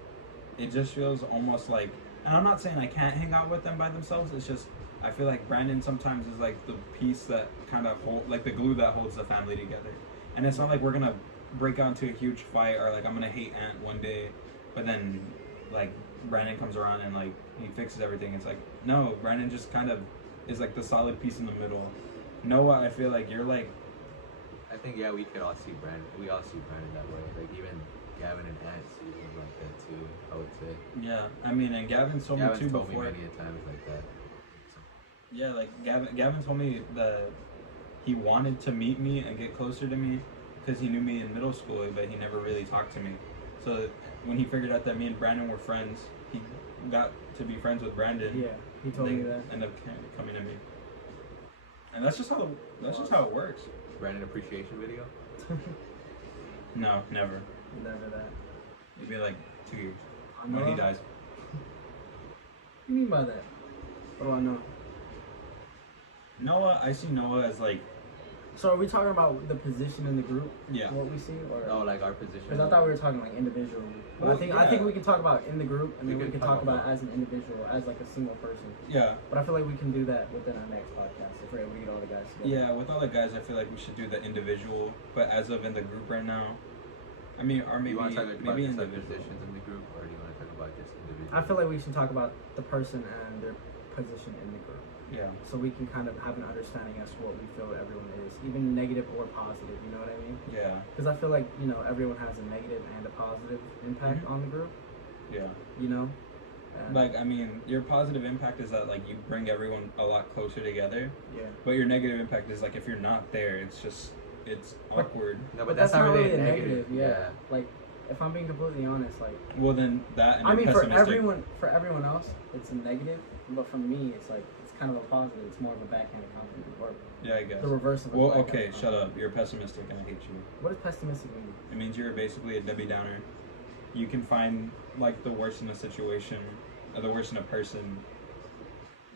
it just feels almost like, and I'm not saying I can't hang out with them by themselves, it's just I feel like Brandon sometimes is like the piece that kind of like the glue that holds the family together. And it's not like we're gonna break out into a huge fight or like I'm gonna hate Ant one day, but then like Brandon comes around and like he fixes everything. It's like, no, Brandon just kind of is like the solid piece in the middle. Noah, I feel like you're like, I think we could all see Brandon. We all see Brandon that way. Like even Gavin and Ant see him like that too. I would say. yeah, I mean, and Gavin told me too told before. me many a times like that. So. Yeah, like Gavin told me that he wanted to meet me and get closer to me because he knew me in middle school, but he never really talked to me. So when he figured out that me and Brandon were friends, he got to be friends with Brandon. Yeah, he told me that. Ended up coming to me, and that's just how it works. Brandon appreciation video. No, never. Never that. It'd be like 2 years I when he know. dies. What do you mean by that? What do I know? Noah, I see Noah as like, So are we talking about the position in the group? yeah. What we see, or No, like our position. because I thought we were talking like individually. But Well, I think yeah. we can talk about in the group, and We then we could can talk talk about about- it as an individual, as like a single person. Yeah. But I feel like we can do that within our next podcast if we're able to get all the guys together. Yeah, with all the guys, I feel like we should do the individual, but as of in the group right now, I mean, or maybe you want to talk about maybe just like individual. positions in the group, or do you want to talk about just individual? I feel like we should talk about the person and their position in the group, Yeah, so we can kind of have an understanding as to what we feel everyone is, even negative or positive. You know what I mean? yeah, Because I feel like everyone has a negative and a positive impact Mhm. on the group. yeah. You know. And, Like, I mean, your positive impact is that like you bring everyone a lot closer together, yeah. but your negative impact is like if you're not there, it's awkward. No, But that's not really a negative. Yeah. Like, if I'm being completely honest, like, Well, then that and I you're mean, for pessimistic. everyone else, it's a negative, but for me, it's like it's kind of a positive. It's more of a backhanded compliment, or Yeah, I guess. the reverse of a Well, backhanded okay, shut compliment. up. You're pessimistic and I hate you. What does pessimistic mean? It means you're basically a Debbie Downer. You can find like the worst in a situation, or the worst in a person.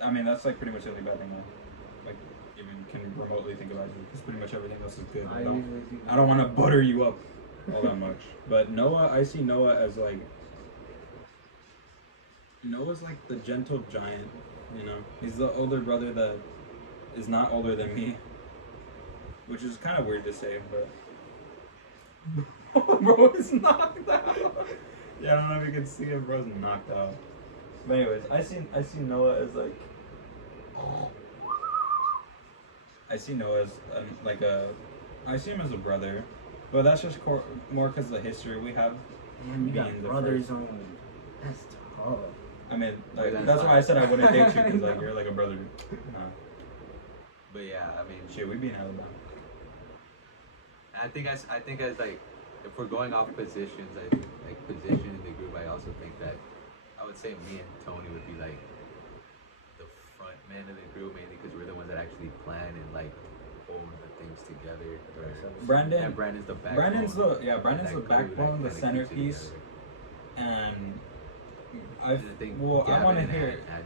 I mean, that's like pretty much the only bad thing that like even can remotely think about it. Because pretty much everything else is good. I usually do. I don't want to butter you up all that much. But Noah, I see Noah as like Noah's like the gentle giant. You know, he's the older brother that is not older than me, which is kind of weird to say, but. Bro is knocked out. Yeah, I don't know if you can see it. Bro's knocked out. But anyways, I see Noah as like. I see Noah as like a. I see him as a brother, but that's just more because of the history we have. Man, you got being the brothers first. on. That's tough. I mean, Wait, like, that's that's why I said I wouldn't date you I because like know. you're like a brother. But yeah, I mean, Shit, we be in Alabama. I think as like, if we're going off positions, I think like position in the group, I also think that I would say me and Tony would be like the front men of the group, mainly because we're the ones that actually plan and like hold the things together. Brandon. And Brandon's the backbone. Brandon's the that glue that backbone, the kinda keeps it centerpiece, together. and I think well, I Gavin want to and hear. add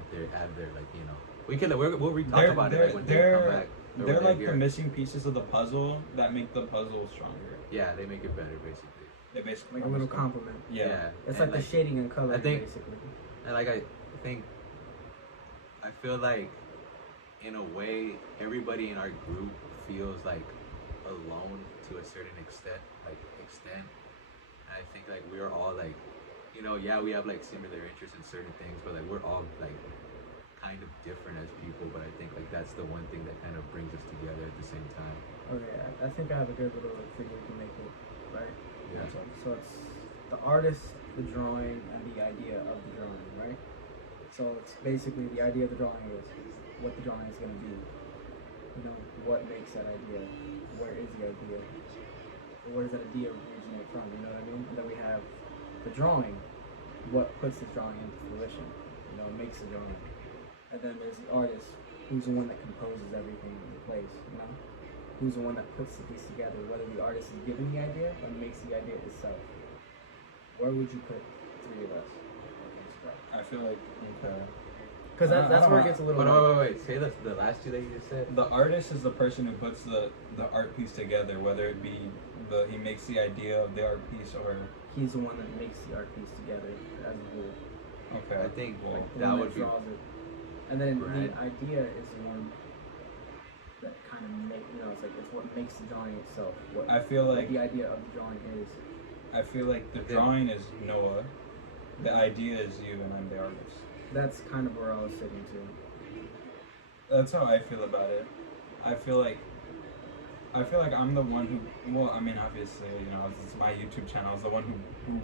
their like, you know, we can we'll re-talk They're about it they're like when they they're come back. or they're when like they're the here. missing pieces of the puzzle that make the puzzle stronger. Yeah, they make it better basically. They basically Like a little compliment. Yeah. It's and like the shading and color, I think- basically. And like I think, I feel like, in a way, everybody in our group feels like alone to a certain extent. And I think like we're all like, you know, yeah, we have like similar interests in certain things, but like we're all like kind of different as people. But I think like that's the one thing that kind of brings us together at the same time. Okay, I think I have a good little like, figure we can make it, right? Yeah. So it's the artist, the drawing, and the idea of the drawing, right? So it's basically the idea of the drawing is what the drawing is going to be. You know, what makes that idea? Where is the idea? Where does that idea originate from? You know what I mean? And then we have the drawing. What puts the drawing into fruition? You know, makes the drawing. And then there's the artist, who's the one that composes everything in place. You know, who's the one that puts the piece together? Whether the artist is given the idea or makes the idea itself. Where would you put the three of us? I feel like okay. Because that's where it gets a little. But wait. Say the last two that you just said. The artist is the person who puts the art piece together, whether it be he makes the idea of the art piece or He's the one that makes the art piece together as a whole. okay. I think well, Like the that one would be draws it. And then Brad. the idea is the one that kind of it's what makes the drawing itself. What I feel like the idea of the drawing is. I feel like the I think- drawing is Noah, the idea is you, and I'm the artist. That's kind of where I was sitting to. That's how I feel about it. I feel like I'm the one who. Well, I mean, obviously, you know, it's my YouTube channel. I was the one who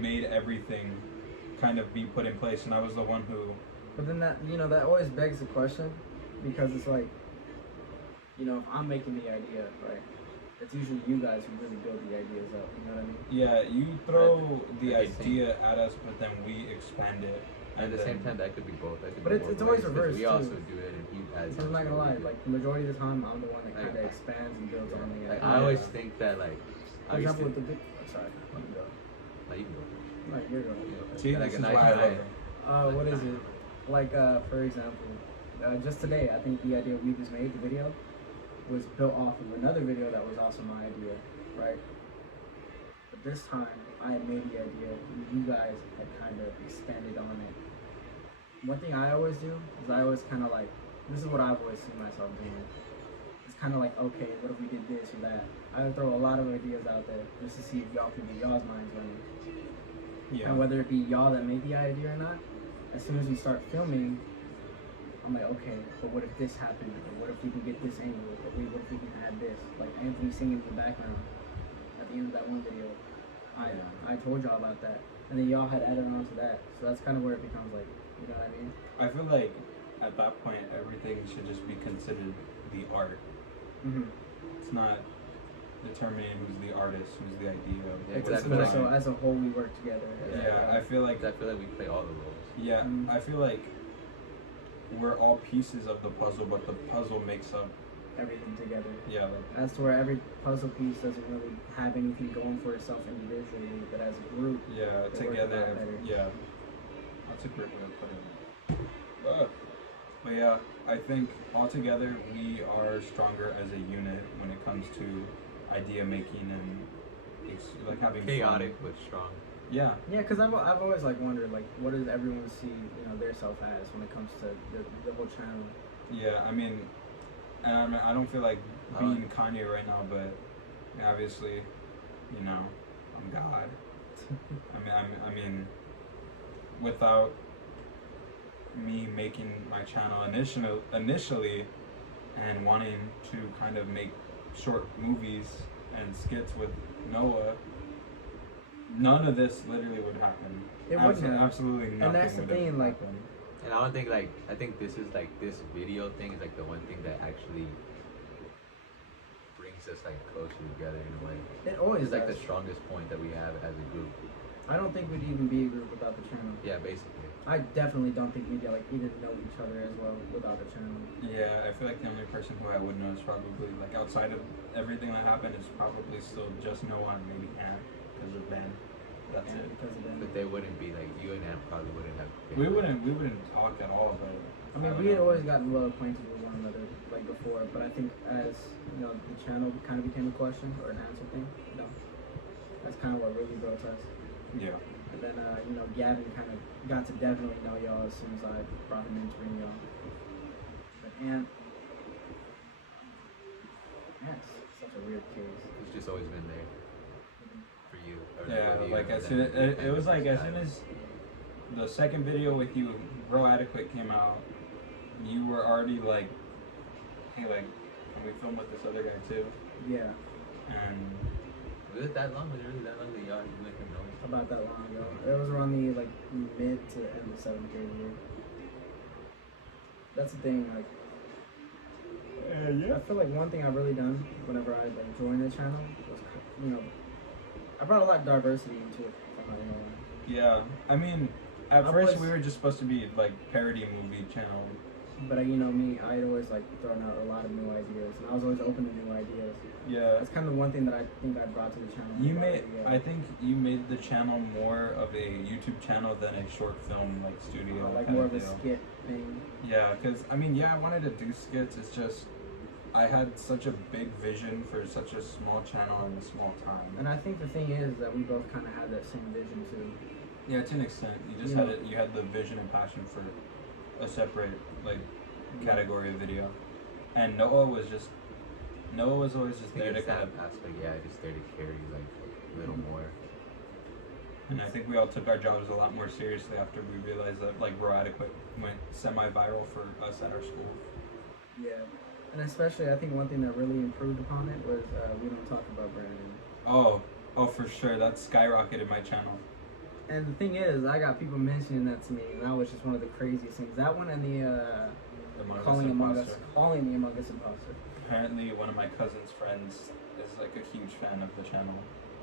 made everything kind of be put in place, and I was the one who. But then that that always begs the question, because it's like, if I'm making the idea, right? It's usually you guys who really build the ideas up. You know what I mean? Yeah, you throw the at the same- idea at us, but then we expand it. At And the same then- time, that could be both. That could But be it's both always ways, 'cause reversed, We too. also do it, and he adds. Because I'm not gonna lie, like the majority of the time, I'm the one that Like, kind of expands and builds on the Like idea. I always think that like For I used example, to. with the sorry, you can go. Like, you can go. Like you're going. See, Like this a is nice why I love night. her. What is it? Like, for example, just today, I think the idea we just made, the video, was built off of another video that was also my idea, right? But this time, I had made the idea, and you guys had kind of expanded on it. One thing I always do is I always kind of like, this is what I've always seen myself doing. It's kind of like, okay, what if we did this or that? I would throw a lot of ideas out there just to see if y'all can get y'all's minds running. Yeah. And whether it be y'all that made the idea or not, as soon as we start filming, I'm like, okay, but what if this happened? Or what if we can get this angle? Or what if we can add this? Like Anthony singing in the background at the end of that one video. I told y'all about that. And then y'all had added on to that. So that's kind of where it becomes like, you know what I mean? I feel like at that point, everything should just be considered the art. Mm-hmm. It's not. determining who's the artist, who's the idea. Yeah, It's that's more what I so mean. as a whole we work together. Yeah, I feel like I feel like we play all the roles. yeah, Mm. I feel like we're all pieces of the puzzle, but the puzzle makes up. Everything together. Yeah, like As to where every puzzle piece doesn't really have anything going for itself individually, but as a group, yeah, They work a together. lot better. Yeah, that's a great way of putting it. But yeah, I think altogether we are stronger as a unit when it comes to idea making and like having Chaotic fun. but strong. Yeah, yeah, because I've always like wondered like what does everyone see their self as when it comes to the whole channel. yeah. I mean, and I don't feel like being Kanye right now, but obviously, I'm God. I mean, without me making my channel initially and wanting to kind of make short movies and skits with Noah, none of this literally would happen. It wouldn't have. Absolutely nothing. And that's the would have thing, like, happened. And I don't think I think this is this video thing is the one thing that actually brings us closer together in a way. It always It's the does. strongest point that we have as a group. I don't think we'd even be a group without the channel. Yeah, basically. I definitely don't think we'd even know each other as well without the channel. Yeah, I feel like the only person who I would know is probably outside of everything that happened is probably still just Noah and maybe Ant because of Ben. That's And it. because of them. But they wouldn't be you and Am probably wouldn't have. We wouldn't talk at all, but I mean, we had always gotten well acquainted with one another before, but I think as the channel kind of became a question or an answer thing. That's kind of what really built us. Yeah. And then Gavin kind of got to definitely know y'all as soon as I brought him in to bring y'all. But Ant's such a weird case. It's just always been there for you. Or Yeah, with you, like and as then soon it was like as guys. soon as the second video with you, Bro Adequate came out, you were already like, hey, can we film with this other guy too? Yeah, And Was it that long? Was it really that long that y'all let him know? about that long ago. It was around the mid to end of 7th grade year. That's the thing. I feel like one thing I've really done whenever I joined the channel was I brought a lot of diversity into it. If I'm not gonna lie. yeah, I mean, at I've first always- we were just supposed to be parody movie channel. But me, I'd always thrown out a lot of new ideas, and I was always open to new ideas. Yeah. That's kind of one thing that I think I brought to the channel. I think you made the channel more of a YouTube channel than a short film studio. kind more of a deal. skit thing. Yeah, because I wanted to do skits. It's just I had such a big vision for such a small channel in a small time. And I think the thing is that we both kind of had that same vision too. Yeah, to an extent, you just You had know- it. You had the vision and passion for a separate category of video, and Noah was always just there to It's kind that of. aspect, yeah, just there to carry a little more. And I think we all took our jobs a lot more seriously after we realized that Bro Adequate went semi-viral for us at our school. Yeah. And especially, I think one thing that really improved upon it was we don't talk about Brandon. Oh, for sure. That skyrocketed my channel. And the thing is, I got people mentioning that to me, and that was just one of the craziest things. That one and the calling the Among Us imposter. Apparently, one of my cousin's friends is a huge fan of the channel.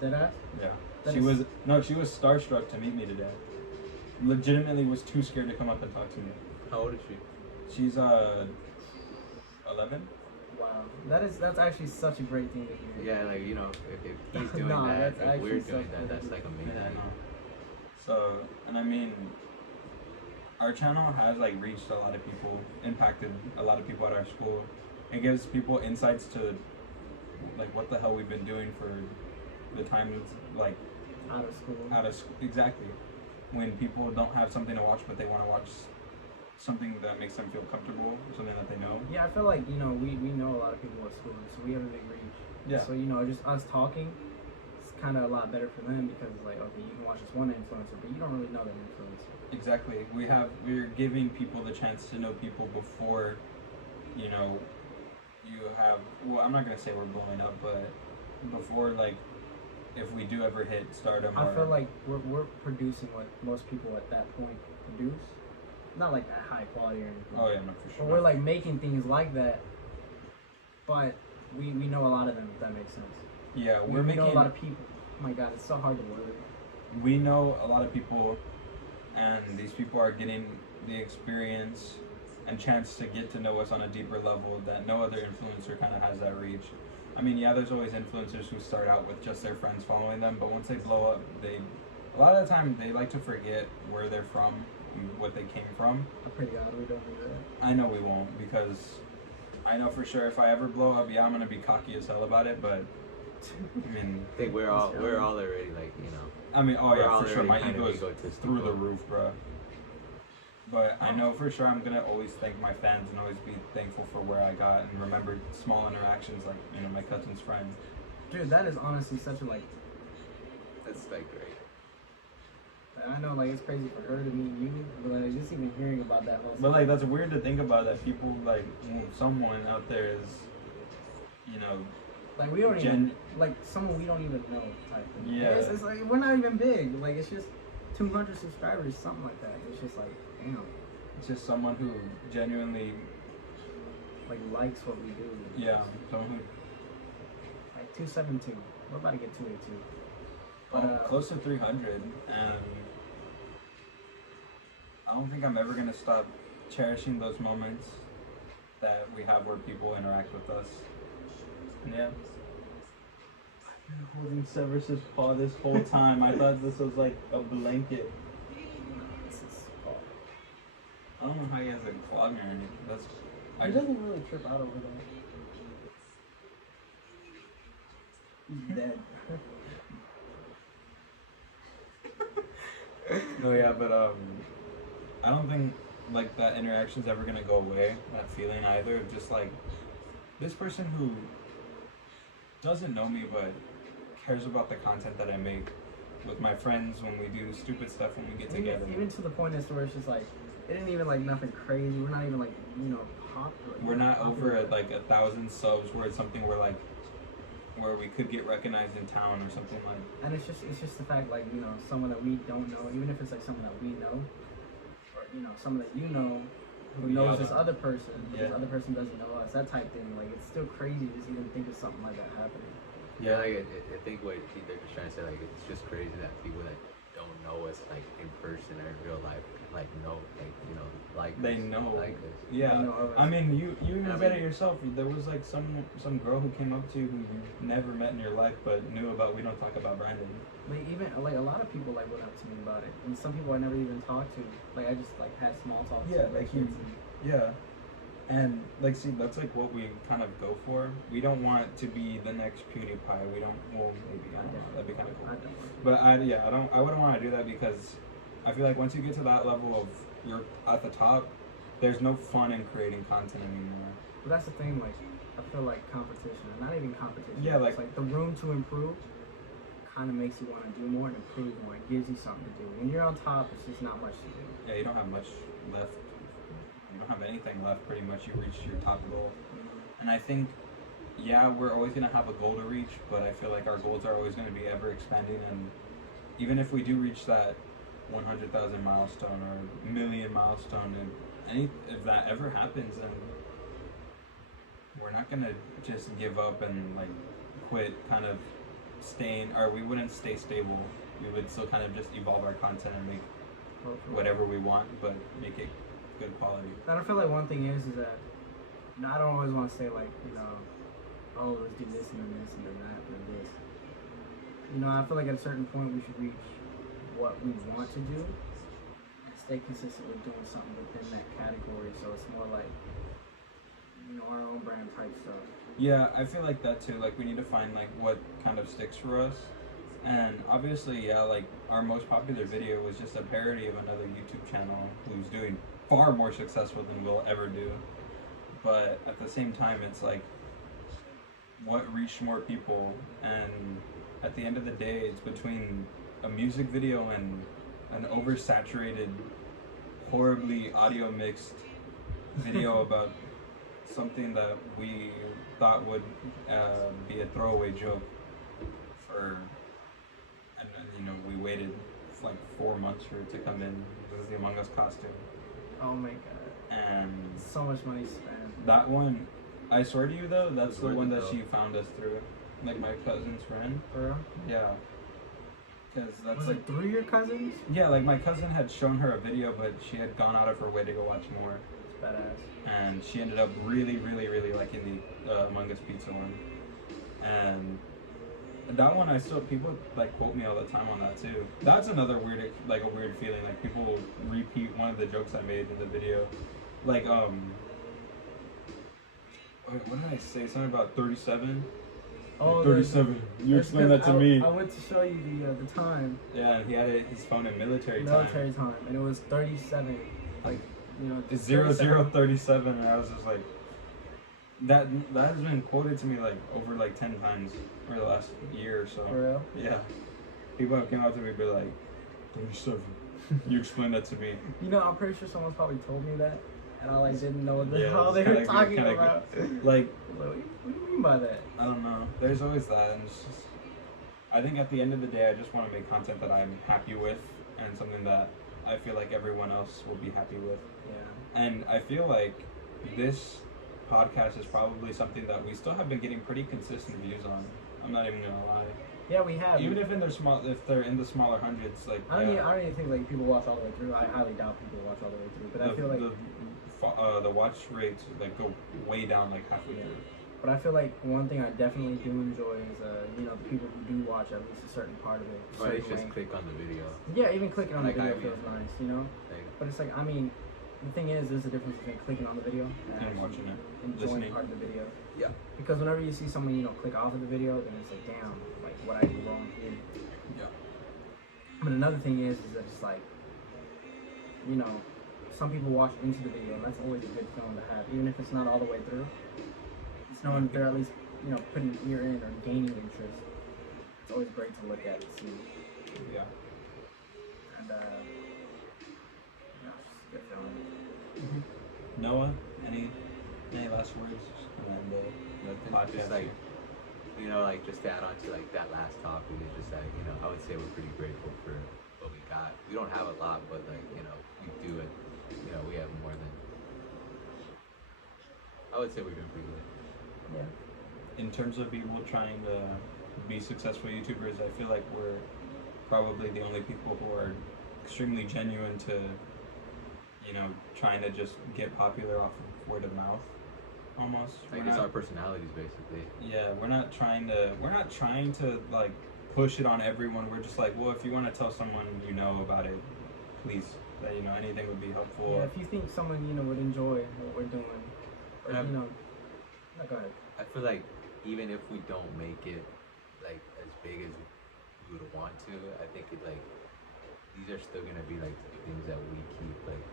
Did I? Yeah. That She is- was starstruck to meet me today. Legitimately was too scared to come up and talk to me. How old is she? She's 11. Wow. That's actually such a great thing to hear. Yeah, if he's doing Nah, that, that's if we're actually doing so that, that's crazy. amazing. Yeah, I know. So, and I mean, our channel has reached a lot of people, impacted a lot of people at our school. It gives people insights to what the hell we've been doing for the time Out of school. exactly when people don't have something to watch but they want to watch something that makes them feel comfortable, something that they know. Yeah, I feel like we know a lot of people at school, so we have a big reach. Yeah. So just us talking, it's kind of a lot better for them because it's okay, you can watch this one influencer, but you don't really know that influencer. Exactly. We're giving people the chance to know people before, you have. Well, I'm not gonna say we're blowing up, but before if we do ever hit stardom. I feel like we're producing what most people at that point produce, not at high quality or anything. Oh yeah, no, for sure. But we're making things like that, but we know a lot of them, if that makes sense. Yeah, We we're know making. a lot of people. Oh my god, it's so hard to word. We know a lot of people, and these people are getting the experience and chance to get to know us on a deeper level that no other influencer kind of has that reach. I mean, yeah, there's always influencers who start out with just their friends following them, but once they blow up, a lot of the time they like to forget where they're from and what they came from. I pray to God we don't do that. I know we won't, because I know for sure if I ever blow up, yeah, I'm gonna be cocky as hell about it, but I mean, I think we're all already like, you know. I mean, oh We're yeah, all for sure, my already kind ego of is egotistical. through the roof, bro. But I know for sure I'm gonna always thank my fans and always be thankful for where I got and remember small interactions like, you know, my cousin's friend. Dude, that is honestly such a like. That's like great. I know like it's crazy for her to meet you, but like just even hearing about that whole. But like that's weird to think about, that people like someone out there is, you know, like we don't even like someone we don't even know type thing. Yeah. It's like we're not even big. Like it's just 200 subscribers, something like that. It's just like damn. it's just someone who genuinely, Like likes what we do. yeah, someone who Like 272. We're about to get 282. close to 300, and I don't think I'm ever gonna stop cherishing those moments that we have where people interact with us. And yeah. I've been holding Severus's paw this whole time. I thought this was like a blanket. This is I don't know how he has a clog or anything. That's He doesn't really trip out over that. He's dead. No, yeah, but I don't think like that interaction's ever gonna go away. That feeling either of just like this person who doesn't know me but cares about the content that I make with my friends when we do stupid stuff when we get together. Even to the point as to where it's just like it isn't even like nothing crazy. We're not even like popular. We're not over at like 1,000 subs where it's something where we could get recognized in town or something like. And it's just the fact like someone that we don't know, even if it's like someone that we know, or someone that you know who knows this other person, but this other person doesn't know us. That type thing. Like it's still crazy to just even think of something like that happening. Yeah, like I think what they're just trying to say, like it's just crazy that people that don't know us like in person or in real life, like know, like They us, know. like us. Yeah, They know of us. I mean, you even said it mean- yourself. There was like some girl who came up to you who you never met in your life, but knew about. We don't talk about Brandon. Like even like a lot of people like went up to me about it, and some people I never even talked to. Like I just like had small talk. Yeah, like kids. Yeah, and like see, that's like what we kind of go for. We don't want to be the next PewDiePie. We don't. Well, maybe I don't know. That'd be kind of cool. I don't. But I wouldn't want to do that because I feel like once you get to that level of you're at the top, there's no fun in creating content anymore. But that's the thing. Like I feel like competition, not even competition. Yeah, it's like the room to improve kind of makes you want to do more and improve more. It gives you something to do. When you're on top, it's just not much to do. Yeah, you don't have much left. You don't have anything left. Pretty much, you reached your top goal. And I think, yeah, we're always gonna have a goal to reach, but I feel like our goals are always gonna be ever expanding. And even if we do reach that 100,000 milestone or million milestone, and if that ever happens, then we're not gonna just give up and like quit. Kind of staying, or we wouldn't stay stable. We would still kind of just evolve our content and make whatever we want, but make it good quality. And I feel like one thing is that I don't always want to say like oh let's do this and then this and then that and then this. I feel like at a certain point we should reach what we want to do and stay consistent with doing something within that category. So it's more like our own brand type stuff. Yeah, I feel like that too. Like we need to find like what kind of sticks for us. And obviously, yeah, like our most popular video was just a parody of another YouTube channel who's doing far more successful than we'll ever do. But at the same time, it's like what reached more people. And at the end of the day, it's between a music video and an oversaturated, horribly audio mixed video about something that we thought would be a throwaway joke for, and we waited like 4 months for it to come in. It was the Among Us costume. Oh my god. And So much money spent. that one, I swear to you though, that's It's the worth one it, that though. she found us through. like my cousin's friend. For real? Yeah. Because that's Was like it 3 of your cousins? yeah, like my cousin had shown her a video, but she had gone out of her way to go watch more, It's badass. and she ended up really, really, really liking the Among Us pizza one, and that one I still people like quote me all the time on that too. That's another weird like a weird feeling like people will repeat one of the jokes I made in the video, like wait, what did I say? Something about 37. Oh, 37. You that's explained that 'cause to me. I went to show you the time. Yeah, and he had his phone in military Military time, and it was 37. Like, you know, It's 37. 0037, and I was just like, that has been quoted to me like over like 10 times over the last year or so. For real? Yeah, people have come out to me and be like, 37. You explained that to me. You know, I'm pretty sure someone's probably told me that, and I like didn't know what the Yeah, hell it's they were kinda talking kinda about. Like, What do you mean by that? I don't know. There's always that, and it's just. I think at the end of the day, I just want to make content that I'm happy with, and something that I feel like everyone else will be happy with. Yeah. And I feel like this podcast is probably something that we still have been getting pretty consistent views on. I'm not even gonna lie. Yeah, we have. Even if they're in the smaller hundreds, like I don't even think like people watch all the way through. I highly doubt people watch all the way through. But I feel like the watch rates like go way down like halfway through. But I feel like one thing I definitely do enjoy is you know, the people who do watch at least a certain part of it. Or they certain just length. click on the video. Yeah, even clicking on Like the video I feels mean. nice, you know. Like, But it's like, I mean, the thing is, there's a difference between clicking on the video and And actually watching it, enjoying listening. part of the video. Yeah. Because whenever you see someone, you know, click off of the video, then it's like, damn, like what I do wrong here. Yeah. But another thing is that it's like, you know, some people watch into the video, and that's always a good feeling to have, even if it's not all the way through. It's knowing that they're at least, you know, putting ear in or gaining interest. It's always great to look at and see. Yeah. And yeah, it's just a good feeling. Noah, any last words? And the podcast. just like, you know, like just to add on to like that last topic is just like, you know, I would say we're pretty grateful for what we got. We don't have a lot, but like, you know, we do it. You know, we have more than. I would say we're doing pretty good. Yeah. In terms of people trying to be successful YouTubers, I feel like we're probably the only people who are extremely genuine to, you know, trying to just get popular off of word of mouth, almost. Like We're it's not- our personalities basically. Yeah, we're not trying to like push it on everyone. We're just like, well, if you want to tell someone you know about it, please, that you know anything would be helpful. Yeah, if you think someone, you know, would enjoy what we're doing, or, Yeah. you know, no, go ahead. I feel like even if we don't make it like as big as we would want to, I think it like these are still gonna be like things that we keep like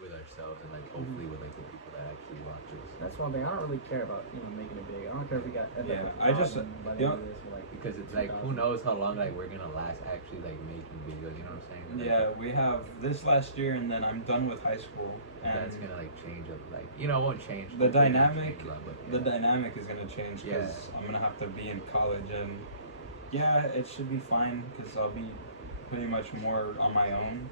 with ourselves and like hopefully with like the people that actually watch us. That's one thing. I don't really care about, you know, making it big. I don't care if we got. Yeah, I just- by you the know- end of this, we're like, Because it's like who knows how long like we're gonna last actually like making videos, you know what I'm saying? Like, Yeah, we have this last year, and then I'm done with high school, and that's gonna like change up like you know it won't change the hopefully it won't dynamic change a lot, but, the yeah. dynamic is gonna change because I'm gonna have to be in college, and yeah, it should be fine because I'll be pretty much more on my own,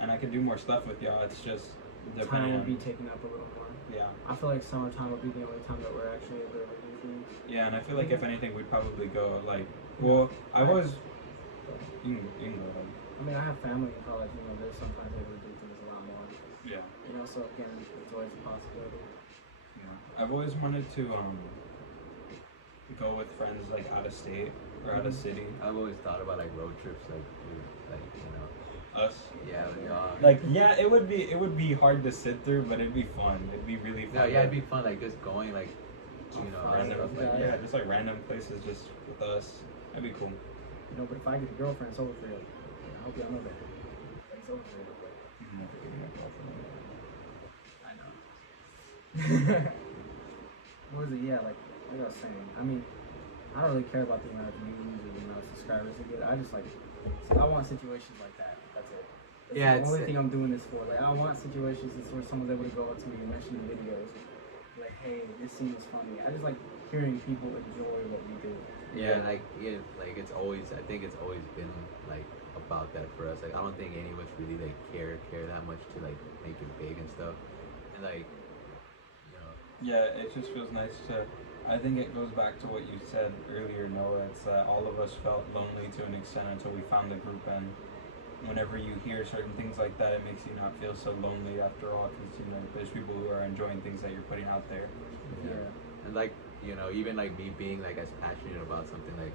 and I can do more stuff with y'all. It's just time depending will on be taken up a little more. yeah, I feel like summertime will be the only time that we're actually able to do things. yeah, and I feel like if anything, we'd probably go like, well, I've always you can go ahead. I mean, I have family in college. You know, they're sometimes able to do things a lot more. Yeah. You know, so again, it's always a possibility. Yeah. I've always wanted to go with friends like out of state or out of city. I've always thought about like road trips like you know Us. yeah with y'all. Like yeah, it would be hard to sit through, but it'd be fun. It'd be really fun. No, yeah, it'd be fun like just going like you know random, stuff like yeah, just like random places just with us. That'd be cool. You know, but if I get a girlfriend, it's over for you. I hope y'all know that. It's over for you. Never getting a girlfriend. I know. What was it? Yeah, like I was saying. I mean, I don't really care about the amount of views or the amount of subscribers you get. I just like, I want situations like that. That's it. That's Yeah, the it's- only thing I'm doing this for. Like, I want situations where someone's able to go up to me and mention the videos. Like, hey, this scene is funny. I just like hearing people enjoy what we do. yeah like it's always I think it's always been like about that for us. Like I don't think any of us really like care that much to like make it big and stuff and like you know Yeah, it just feels nice to I think it goes back to what you said earlier, Noah. It's that all of us felt lonely to an extent until we found the group, and whenever you hear certain things like that, it makes you not feel so lonely after all, because you know there's people who are enjoying things that you're putting out there. Yeah. And like, you know, even like me being like as passionate about something like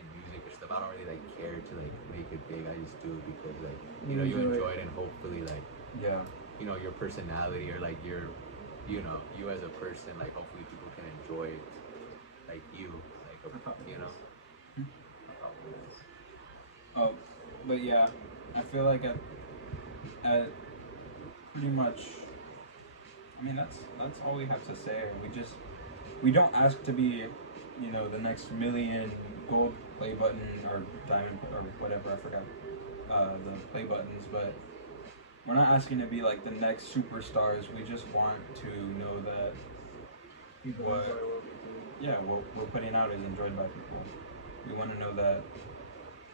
in music or stuff, I don't really like care to like make it big. I just do it because like, you know, you enjoy it, and hopefully like, Yeah. you know, your personality or like your, you know, you as a person, like hopefully people can enjoy it like you, like, you know. Oh, but yeah, I feel like at pretty much. I mean, that's all we have to say. We don't ask to be, you know, the next million gold play button or diamond or whatever, I forgot the play buttons, but we're not asking to be like the next superstars. We just want to know that People what enjoy what we do. yeah, what we're putting out is enjoyed by people. We want to know that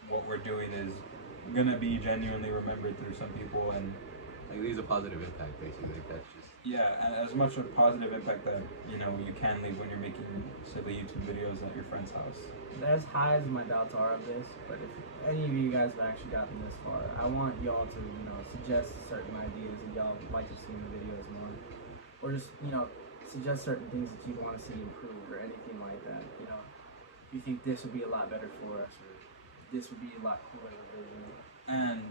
what we're doing is gonna be genuinely remembered through some people, and Like leaves a positive impact basically. Like, that's just yeah, and as much a positive impact that you know you can leave when you're making silly YouTube videos at your friend's house. As high as my doubts are of this, but if any of you guys have actually gotten this far, I want y'all to, you know, suggest certain ideas that y'all would like to see in the videos more, or just, you know, suggest certain things that you want to see improved or anything like that. You know, you think this would be a lot better for us, or this would be a lot cooler version. And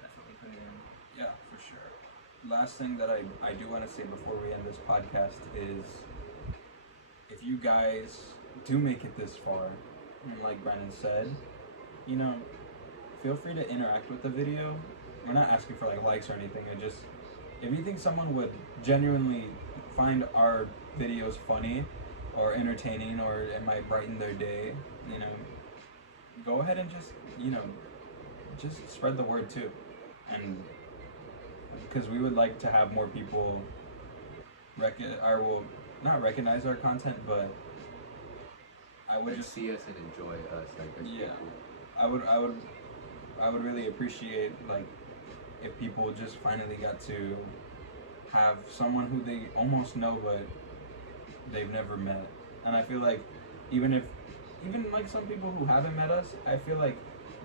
Definitely put it in. yeah, for sure. Last thing that I do want to say before we end this podcast is if you guys do make it this far, and like Brandon said, you know, feel free to interact with the video. We're not asking for like likes or anything. It just, if you think someone would genuinely find our videos funny or entertaining or it might brighten their day, you know, go ahead and just, you know, just spread the word too. And because we would like to have more people not recognize our content, but I would like, just see us and enjoy us, like as yeah, people. I would really appreciate like if people just finally got to have someone who they almost know but they've never met. And I feel like even like some people who haven't met us, I feel like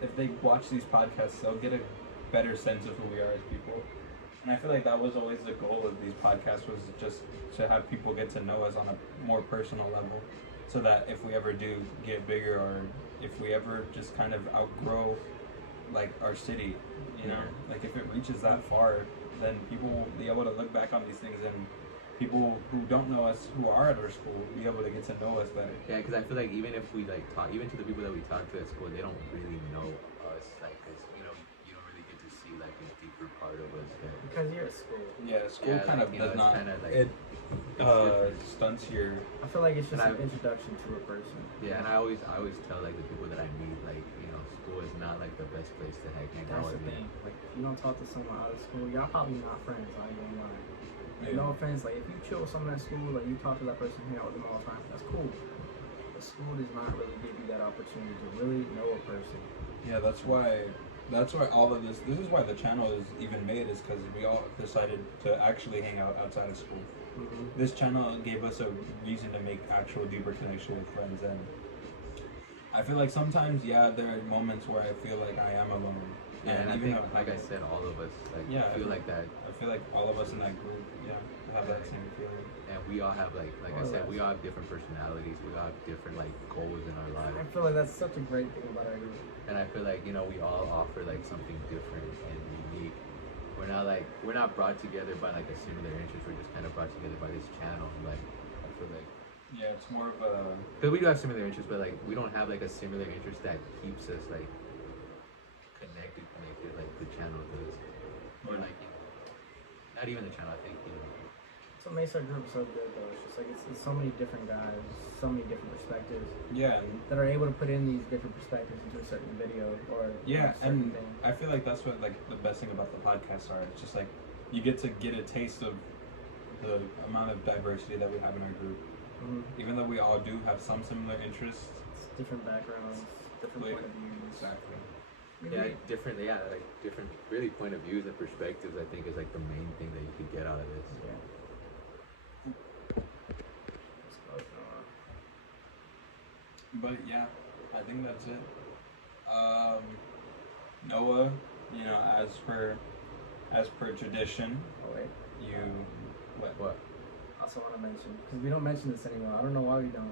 if they watch these podcasts, they'll get a better sense of who we are as people. And I feel like that was always the goal of these podcasts, was just to have people get to know us on a more personal level, so that if we ever do get bigger, or if we ever just kind of outgrow like our city, you know, like if it reaches that far, then people will be able to look back on these things, and people who don't know us, who are at our school, will be able to get to know us better. Yeah, because I feel like even if we like talk, even to the people that we talk to at school, they don't really know us, like, because you know you don't really get to see like a deeper part of us. Because you're at school. Yeah, school Yeah, kind like, of you know, does it's not. kinda like- It it's different. stunts your. I feel like it's just And an introduction to a person. Yeah, and I always tell like the people that I meet, like, you know, school is not like the best place to hang out That's the with. thing. Like, if you don't talk to someone out of school, y'all probably not friends. I ain't gonna lie. Like, Yeah. no offense. Like, if you chill with someone at school, like you talk to that person, hang out with them all the time, that's cool. But school does not really give you that opportunity to really know a person. Yeah, that's why all of this is why the channel is even made, is because we all decided to actually hang out outside of school. This channel gave us a reason to make actual deeper connection with friends, and I feel like sometimes, yeah, there are moments where I feel like I am alone. Yeah, and I even think, though- like I said, all of us like Yeah, feel like that, I feel like all of us in that group, yeah, have that same feeling. and we all have like I Or said, less. we all have different personalities. We all have different like goals in our I lives, feel like that's such a great thing about our group. and I feel like, you know, we all offer like something different and unique. We're not brought together by like a similar interest. We're just kind of brought together by this channel. Like, I feel like, Yeah, it's more of a. because we do have similar interests, but like we don't have like a similar interest that keeps us like connected like the channel does, or like, you know, not even the channel. I think, you know. That's what makes our group so good, though. It's just like it's so many different guys, so many different perspectives Yeah, and that are able to put in these different perspectives into a certain video or yeah, a certain and thing. I feel like that's what like the best thing about the podcasts are. It's just like you get to get a taste of the amount of diversity that we have in our group. Mhm. Even though we all do have some similar interests. It's different backgrounds, different Like, point of views. Exactly. Yeah, different. Yeah, like different, really point of views and perspectives. I think is like the main thing that you could get out of this. Yeah. Let's go. But yeah, I think that's it. Noah, you know, as per tradition, Oh wait. you what? I also want to mention, because we don't mention this anymore. I don't know why we don't.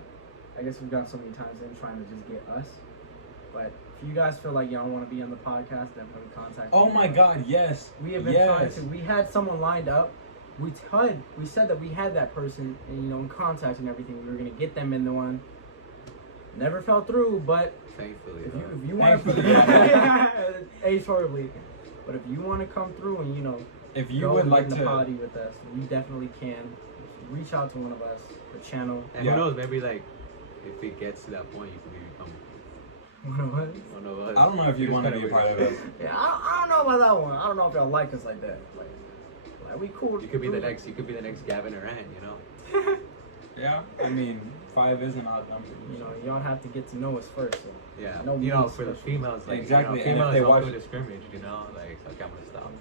I guess we've got so many times in trying to just get us. But if you guys feel like y'all want to be on the podcast, definitely contact Oh me. my God, yes. We have been trying to. We had someone lined up. We said that we had that person, and you know, in contact and everything. We were gonna get them in the one. Never fell through, but Thankfully, if you want to, Thankfully, age horribly. But if you want to come through and you know, if you go would and like get in the to, party with us, we definitely can. Reach out to one of us, the channel. and Yeah. who knows? Maybe like if it gets to that point, you can maybe become One of us. one of us. I don't know if you Just want to gotta be a wait. part of it. Yeah, I don't know about that one. I don't know if y'all like us like that. Like we cool. You could be the dude. next. You could be the next Gavin or Ant. You know. Yeah, I mean, 5 is an odd number. You know, y'all have to get to know us first. So. Yeah. No you know, means for the special. females, like Exactly, You and know, if females they don't watch- do the scrimmage. You know, like okay, I'm gonna stop.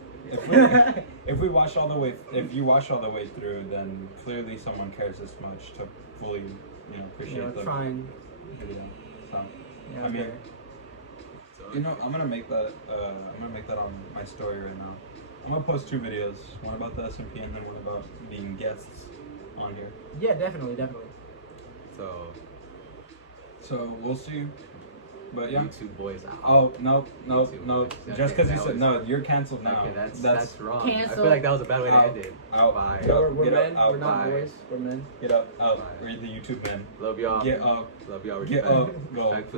If we watch all the way, if you watch all the way through, then clearly someone cares this much to fully, you know, appreciate You know, the try and. video. So, Yeah, I mean, okay. you know, I'm gonna make that. I'm gonna make that on my story right now. I'm gonna post 2 videos, one about the SMP and then one about being guests on here. Yeah, definitely. So we'll see. But yeah. YouTube boys out. Oh no. YouTube. Just because you That said was- no, you're canceled now. Okay, that's wrong. I Cancel. feel like that was a bad way to Out. end it. Out. Bye. Get up. We're Get up, men. out, We're not bye. boys. We're men. Get up. Bye. We're the YouTube men. Love y'all. Get up. Love y'all. Get Respect. up. Go. Respectfully.